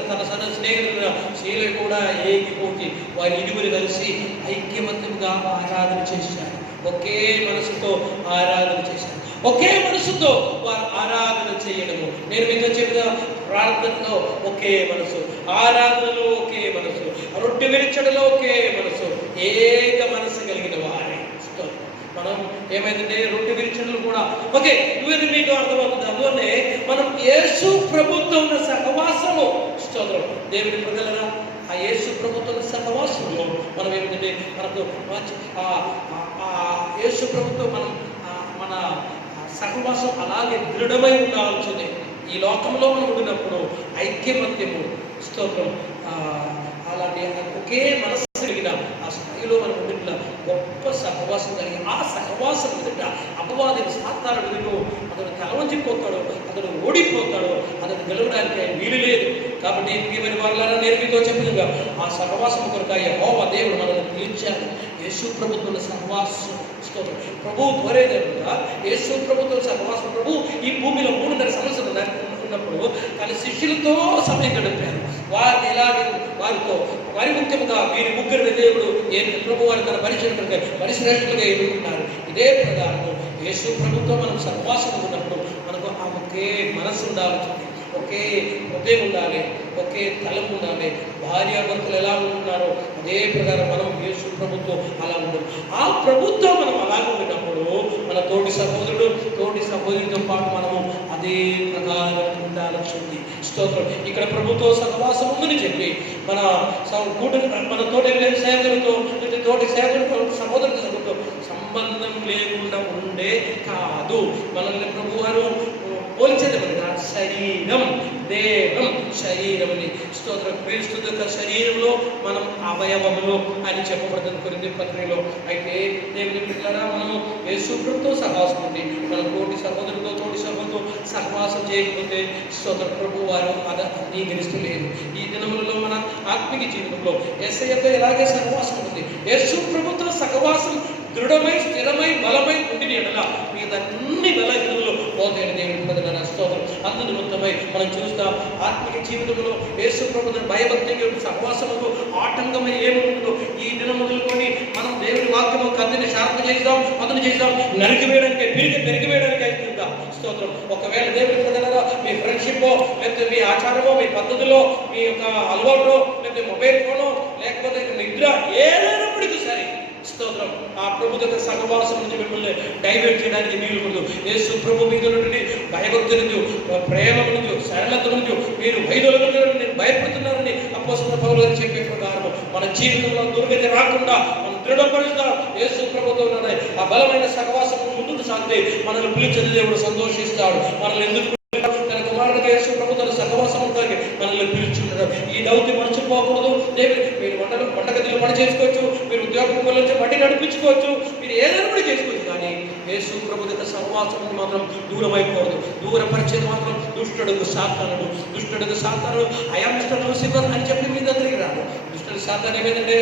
తన స్నేహితుడు శీల కూడా ఏకీపోటి వారి ఇరువురు కలిసి ఐక్యమత్యంగా ఆరాధన చేశారు. ఒకే మనసుతో ఆరాధన చేశారు. ఒకే మనసుతో వారు ఆరాధన చేయడము. నేను మీతో చెప్పిన ప్రార్థనలో ఒకే మనసు, ఆరాధనలో ఒకే మనసు, రొట్టె విరిచడలో ఒకే మనసు, ఏక మనసు కలిగిన వారే. మనం ఏమైందంటే రొట్టె విరిచడలు కూడా ఓకే. ఇవన్నీ మీకు అర్థమవుతుంది. అందువల్లే మనం యేసు ప్రభుత్వం ఉన్న సహవాసము స్తోత్రం. దేవుని ప్రజలరా, ఆ యేసు ప్రభుత్వం సహవాసంలో మనం ఏమిటంటే మనకు యేసు ప్రభుత్వం మన సహవాసం అలాగే దృఢమై ఉండాల్సిందే. ఈ లోకంలో మనం ఉండినప్పుడు ఐక్యమత్యము స్తోత్రం అలాంటి ఒకే మనసు కలిగిన ఆ స్థాయిలో మనం ఉండిన గొప్ప సహవాసం కలిగి ఆ సహవాసం ఎదుట అపవాదిని సాతాను ఎదుట అతను తలవంచిపోతాడు, అతను ఓడిపోతాడు, అతను గెలవడానికి వీలు లేదు. కాబట్టి ప్రియమైన వారులారా, నేను మీతో చెప్పినగా ఆ సహవాసం కొరకు యెహోవా దేవుడు మనల్ని పిలిచాడు. యేసు ప్రభుత్వం సహవాసం ప్రభు కోరేదేవుడుగా యేసు ప్రభుత్వం సహవాసం. ప్రభు ఈ భూమిలో 3.5 సంవత్సరాలు ఉన్నప్పుడు తన శిష్యులతో సమయం గడిపారు. వారిని ఎలాగే వారితో వారి ముఖ్యంగా వీరి ముగ్గురిని దేవుడు ప్రభు వారి తన పరిశ్రమలుగా ఎన్నుకున్నారు. ఇదే ప్రకారం యేసు ప్రభుతో మనం సహవాసం ఉన్నప్పుడు మనకు ఆ ఒకే మనసు ఉండాల్సింది, ఒకే హృదయం ఉండాలి, ఒకే తలం ఉండాలి. భార్యాభర్తలు ఎలా ఉంటున్నారో అదే ప్రకారం మనం యేసు ప్రభుత్వం అలా ఉండదు. ఆ ప్రభుత్వం మనం అలాగ ఉన్నప్పుడు మన తోటి సహోదరుడితో పాటు మనము అదే ప్రకారం ఉండాల్సింది. స్తోత్రం. ఇక్కడ ప్రభుత్వ సహవాసం ఉందని చెప్పి మన తోటి సేవకులతో తోటి సేవకులతో సహోదరులతో సంబంధం లేకుండా ఉండే కాదు. మనల్ని ప్రభు వారు పోల్చేది శరీరం, దేహం, శరీరంని. స్తోత్రం. క్రీస్తు యొక్క శరీరంలో మనం అవయవములు అని చెప్పబడుతుంది కొరింథీ పత్రికలో. అయితే దేవుని బిడ్డలారా, మనము యేసు ప్రభుతో సహవాసం ఉంది. మన తోటి సహోదరుతో సహవాసం చేయకపోతే స్తోత్ర ప్రభు వారు అది అంగీకరిస్తలేదు. ఈ దినములలో మన ఆత్మిక జీవితంలో యేసయ్యతో ఎలాగే సహవాసం ఉంది. యేసు ప్రభుతో సహవాసం దృఢమై స్థిరమై బలమై ఉండిన ఎడల మీదన్ని బలహీనలు పోతాయని దేవుని ప్రజల స్తోత్రం. అందు నిమిత్తమై మనం చూస్తాం ఆత్మిక జీవితంలో యేసు ప్రభుత్వ భయభక్తికి సహవాసముకు ఆటంకమై ఏముంటుందో ఈ దినం మొదలుకొని మనం దేవుని వాక్యము కత్తిని షార్ప్ చేద్దాం, అతను చేద్దాం, నరికివేయడానికి పెరిగివేయడానికి అవుతుందా స్తోత్రం. ఒకవేళ దేవుని ప్రజలరా మీ ఫ్రెండ్షిప్ లేకపోతే మీ ఆచారమో మీ పద్ధతిలో మీ యొక్క అలవాటు లేకపోతే మొబైల్ ఫోను లేకపోతే నిద్ర ఏదైనప్పటికీ సరే స్తోత్రం ఆ ప్రభు యొక్క సహవాసం నుంచి మిమ్మల్ని డైవర్ట్ చేయడానికి వీలు ఉండదు. యేసు ప్రభు మీద నుండి భయభక్తి నుంచి, ప్రేమ నుంచి, సరళత నుంచి మీరు వైదొలుగుతున్న నేను భయపడుతున్నారని అపోస్తలుడైన పౌలు గారు చెప్పే ప్రకారం మన జీవితంలో దుర్గతి రాకుండా మనం దృఢపరుస్తాం. యేసు ప్రభుతో ఆ బలమైన సహవాసం ముందుకు సాగితే మనల్ని పిలిచిన దేవుడు సంతోషిస్తాడు. మనల్ని ఎందుకు తన కుమారుడికి యేసు ప్రభు తన సహవాసం ఉంటాయి మనల్ని పిలుచుంటారు. ఈ దౌత్యం మర్చిపోకూడదు. మీరు వంటగదిలో పని చేసుకోవచ్చు, మీరు ఉద్యోగం నుంచి బట్టి నడిపించుకోవచ్చు, మీరు ఏదైనా కూడా చేసుకోవచ్చు. కానీ యేసు ప్రభు యొక్క సహవాసం మాత్రం దూరం అయిపోవద్దు. దూరపరిచేది మాత్రం దుష్టుడుకు సాతాను ఐ యామ్ మిస్టర్ లూసిఫర్ అని చెప్పి మీ దగ్గరికి రాదు. దుష్టుడు సాతాను ఏమైందంటే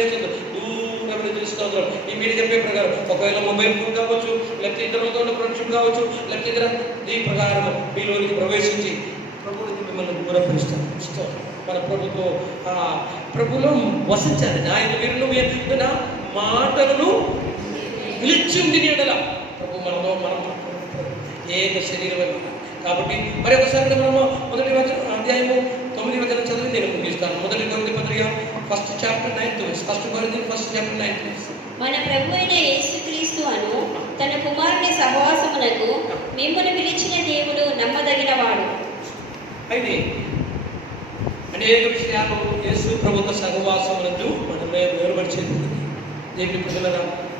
తెలుసుకోవాలి. మీరు చెప్పే ప్రకారం ఒకవేళ మొబైల్ ఫోన్ కావచ్చు, లేకపోతే ఇతరులతో ఫ్రెండ్షిప్ కావచ్చు, లేకపోతే ఇతర ఈ ప్రకారం మీలోనికి ప్రవేశించి ప్రభువునికి మిమ్మల్ని దూరపరుస్తారు. మన ప్రభులో వసించాలి. ఆయన వీరులు నా మాటలను పిలిచి ఉండి ఎడల ప్రభు మనతో మనం ఏక శరీరమే. కాబట్టి మరొకసారి మనము మొదటి అధ్యాయము 9వ వచనం చదివి నేను ముగిస్తాను. మొదటి కొరింథీ పత్రిక 1st chapter 9th verse. 1 Corinthians 1st chapter 9th verse. మన ప్రభు అయిన యేసుక్రీస్తు అను తన కుమారుని సహవాసమునకు మిమ్మల్ని పిలిచిన దేవుడు నమ్మదగినవాడు. అయితే అనేక విషయాలు యేసు ప్రభుత్వ సహవాసమునందు మనమే వేరుపరిచేది దేవుని ప్రజల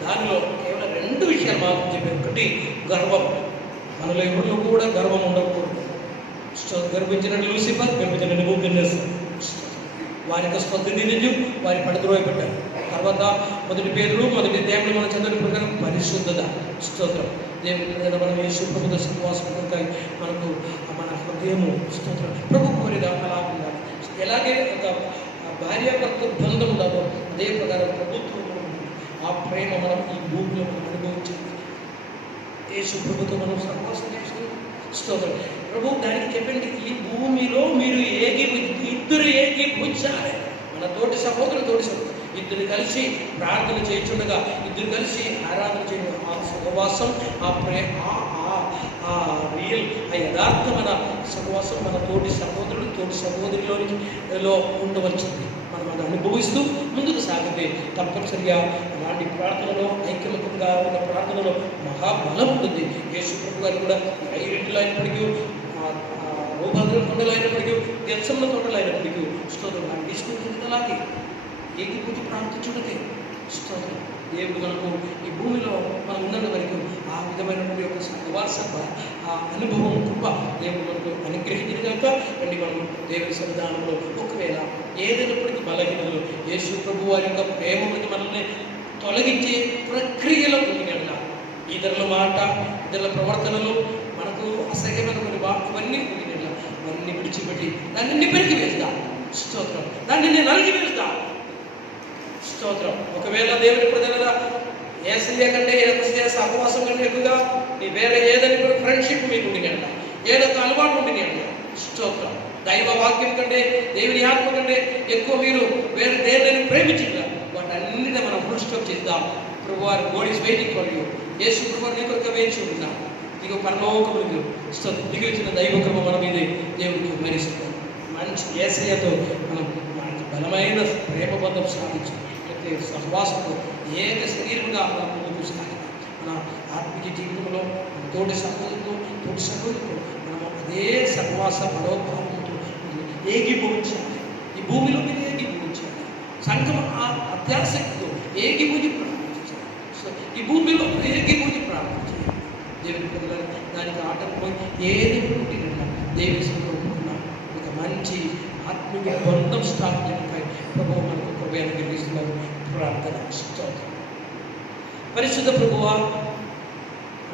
దానిలో కేవలం 2 విషయాలు మాత్రం చెప్పారు. ఒకటి గర్వం. మనలో ఎవరిలో కూడా గర్వం ఉండకూడదు. గర్వించిన లూసిఫర్, గర్వించిన నెబుకద్నెజర్ వారి యొక్క స్పందన వారి పడద్రోయ పెట్టారు. తర్వాత మొదటి పేరు మొదటి దేవుని మనం చదివిన ప్రకారం పరిశుద్ధత. స్తోత్రం. దేవుని మనం యేసు ప్రభుత్వ సహవాసం మనకు మన హృదయము స్తోత్రం ప్రభు కోరిన అలా ఉండాలి. ఎలాగే ఒక భార్యాభర్త బంధం ఉండదో అదే ప్రకారం ప్రభుత్వం ఆ ప్రేమ మనం ఈ భూమిలో మనం అనుభవించాలి. యేసు ప్రభుత్వం మనం సహవాసం చేసుకుని స్తోత్రం. ప్రభు దానికి చెప్పండి, ఈ భూమిలో మీరు ఇద్దరు ఏకీభవించాలి. మన తోటి సహోదరు ఇద్దరు కలిసి ప్రార్థన చేయించుండగా, ఇద్దరు కలిసి ఆరాధన చేయడం, ఆ సహవాసం, ఆ ప్రేమ, ఆ రియల్ ఆ యథార్థమైన సహవాసం మన తోటి సహోదరుడు తోటి సహోదరిలో ఉండవచ్చింది. మనం అది అనుభవిస్తూ ముందుకు సాగితే తప్పనిసరిగా అలాంటి ప్రార్థనలో ఐక్యమతంగా ఉన్న ప్రార్థనలో మహాబలం ఉంటుంది. యేసు ప్రభు గారు కూడా 5 రెట్లు అయినప్పటికీ, భూభద్ర తొండలు అయినప్పటికీ, గెత్సెమనే తొండలు అయినప్పటికీ స్తోత్రం ఆయన తీసుకుంటుంది. అలాగే ఏకీభూతి ప్రార్థించుటకే స్తోత్రం. దేవుడు మనకు ఈ భూమిలో మనం ఉన్నంత వరకు ఆ విధమైనటువంటి యొక్క సహవాస ఆ అనుభవం కృప దేవుడు మనకు అనుగ్రహించిన కనుక రండి మనం దేవుని సన్నిధానంలో ఒకవేళ ఏదైనప్పటికీ బలహీనలు యేసు ప్రభు వారి యొక్క ప్రేమ నుండి మనల్ని తొలగించే ప్రక్రియలో ఉండినట్ల ఇతరుల మాట, ఇతరుల ప్రవర్తనలు, మనకు అసహ్యమైన కొన్ని ఇవన్నీ ఉండినట్ల ఇవన్నీ విడిచిపెట్టి దాన్ని నిపెరికి వేస్తా స్తోత్రం. దాన్ని నేను నలిగి వేస్తా స్తోత్రం. ఒకవేళ దేవుని ప్రజల ఏసయ్య కంటే ఏసయ్య సహవాసం కంటే ఎక్కువగా నీ వేరే ఏదైనా ఫ్రెండ్షిప్ మీకు ఉండినట్ల, ఏదొక అలవాటు ఉండినట్ల స్తోత్రం. దైవ వాక్యం కంటే, దేవుని ఆత్మ కంటే ఎక్కువ మీరు వేరే దేనిని ప్రేమించిన వాటన్నిటిని మనం ఫుల్ స్టాప్ చేద్దాం. ప్రభువారు God is waiting for you. యేసు ప్రభువారు నీ కొరకు వేచి ఉన్నాం. ఇక పరలోకములకు దిగిలిచిన దైవ కృప మన మీద దేవుడికి మరిస్తున్నాం. మంచి యేసయ్యతో మనం మంచి బలమైన ప్రేమ బంధం సాధించాం. ప్రతి సహవాసంలో ఏక శరీరంగా మనం ముందుకు సాగినాం. మన ఆత్మీయ జీవితంలో మన తోటి సహోదరులతో, తోటి సహోదరులతో మనం అదే సహవాస మనోభావంతో ఏకీభవించాలి. ఈ భూమిలో మీరు ఏకీభవించాలి. సంఘం అత్యాసక్తితో ఏకీభూతి ప్రారంభించాలి. ఈ భూమిలో ఏకీభూతి ప్రారంభించాలి. దేవుని పిల్లలు దానికి ఆటంకం ఏది పుట్టిన దేవుని సంకల్పం ఒక మంచి ఆత్మీయ బంధం స్థాపించడంపై ప్రభువు మనకు కృప అనుగ్రహిస్తున్నారు. ప్రార్థన. పరిశుద్ధ ప్రభువా,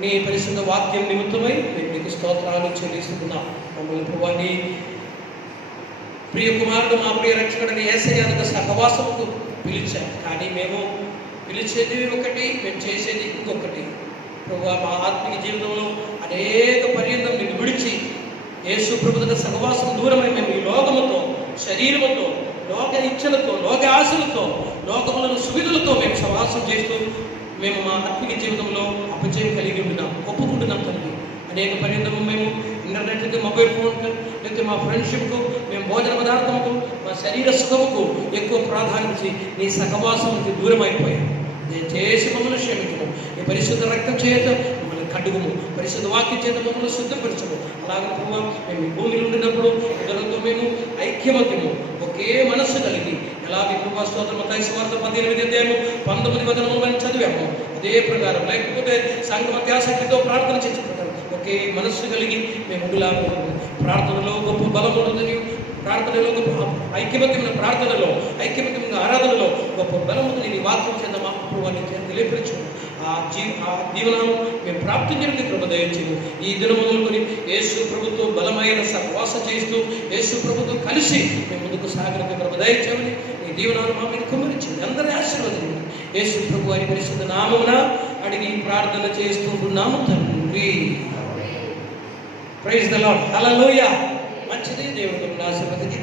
నీ పరిశుద్ధ వాక్యం నిమిత్తమై మేము నీకు స్తోత్రాలు చెల్లిస్తున్నాం. మమ్మల్ని ప్రభువా నీ ప్రియ కుమారుడు, మా ప్రియ రక్షకుడిని యేసయ్య సహవాసముకు పిలిచారు. కానీ మేము పిలిచేది ఒకటి, మేము చేసేది ఇంకొకటి. ప్రభువా, మా ఆత్మీయ జీవితంలో అనేక పర్యంతం నిన్ను విడిచి యేసు ప్రభువుతో సహవాసం దూరమై మేము ఈ లోకముతో, శరీరముతో, లోక ఇచ్చలతో, లోక ఆశలతో, లోకములను సువిధులతో మేము సహవాసం చేస్తూ మేము మా ఆత్మీయ జీవితంలో అపజయం కలిగి ఉంటున్నాం, ఒప్పుకుంటున్నాం తండ్రి. అనేక పర్యంతము మేము ఇంటర్నెట్కి, మొబైల్ ఫోన్కు, లేకపోతే మా ఫ్రెండ్షిప్కు, మేము భోజన పదార్థముకు, మా శరీర సుఖముకు ఎక్కువ ప్రాధాన్యత నీ సహవాసానికి దూరం అయిపోయాం. దయచేసి మమ్మల్ని క్షమించము. ఈ పరిశుద్ధ రక్తం చేత మమ్మల్ని కడుగుము, పరిశుద్ధ వాక్యం చేత మమ్మల్ని శుద్ధపరచము. అలాగే ప్రభు మేము ఈ భూమిలో ఉండినప్పుడు ఇతరులతో మేము ఐక్యమత్యము, ఒకే మనస్సు కలిగి ఎలాగే ప్రభు స్తోత్రం మత్తయి సువార్త 18:19 మనం చదివాము. అదే ప్రకారం లేకపోతే సంఘం అత్యాసక్తితో ప్రార్థన చేసే ప్రకారం ఒకే మనస్సు కలిగి మేము ఉండులాగా ప్రార్థనలో గొప్ప బలం ఉంటుందని, ప్రార్థనలో గొప్ప ఐక్యమత్యమైన ప్రార్థనలో, ఐక్యమత్యమైన ఆరాధనలో గొప్ప బలం ఉందని నీ వాక్యం చేత మా ప్రభువాన్ని తెలియపరచు. ఆ దీవెనను మేము ప్రాప్తించడానికి కృప దయచేయము. ఈ దిన మొదలుకొని యేసు ప్రభుతో బలమైన సహవాస చేస్తూ యేసు ప్రభుతో కలిసి మేము ముందుకు సాగడానికి కృప దయచేయమని నీ దీవెనను మా మీద కుమ్మరించింది. అందరి ఆశీర్వదించండి. యేసు ప్రభు అని పరిశుద్ధ నామమున అడిగి ప్రార్థన చేస్తున్నాము తండ్రి. Praise the Lord. హల్లెలూయా. మంచిది. దేవుడు ఆశీర్వదించి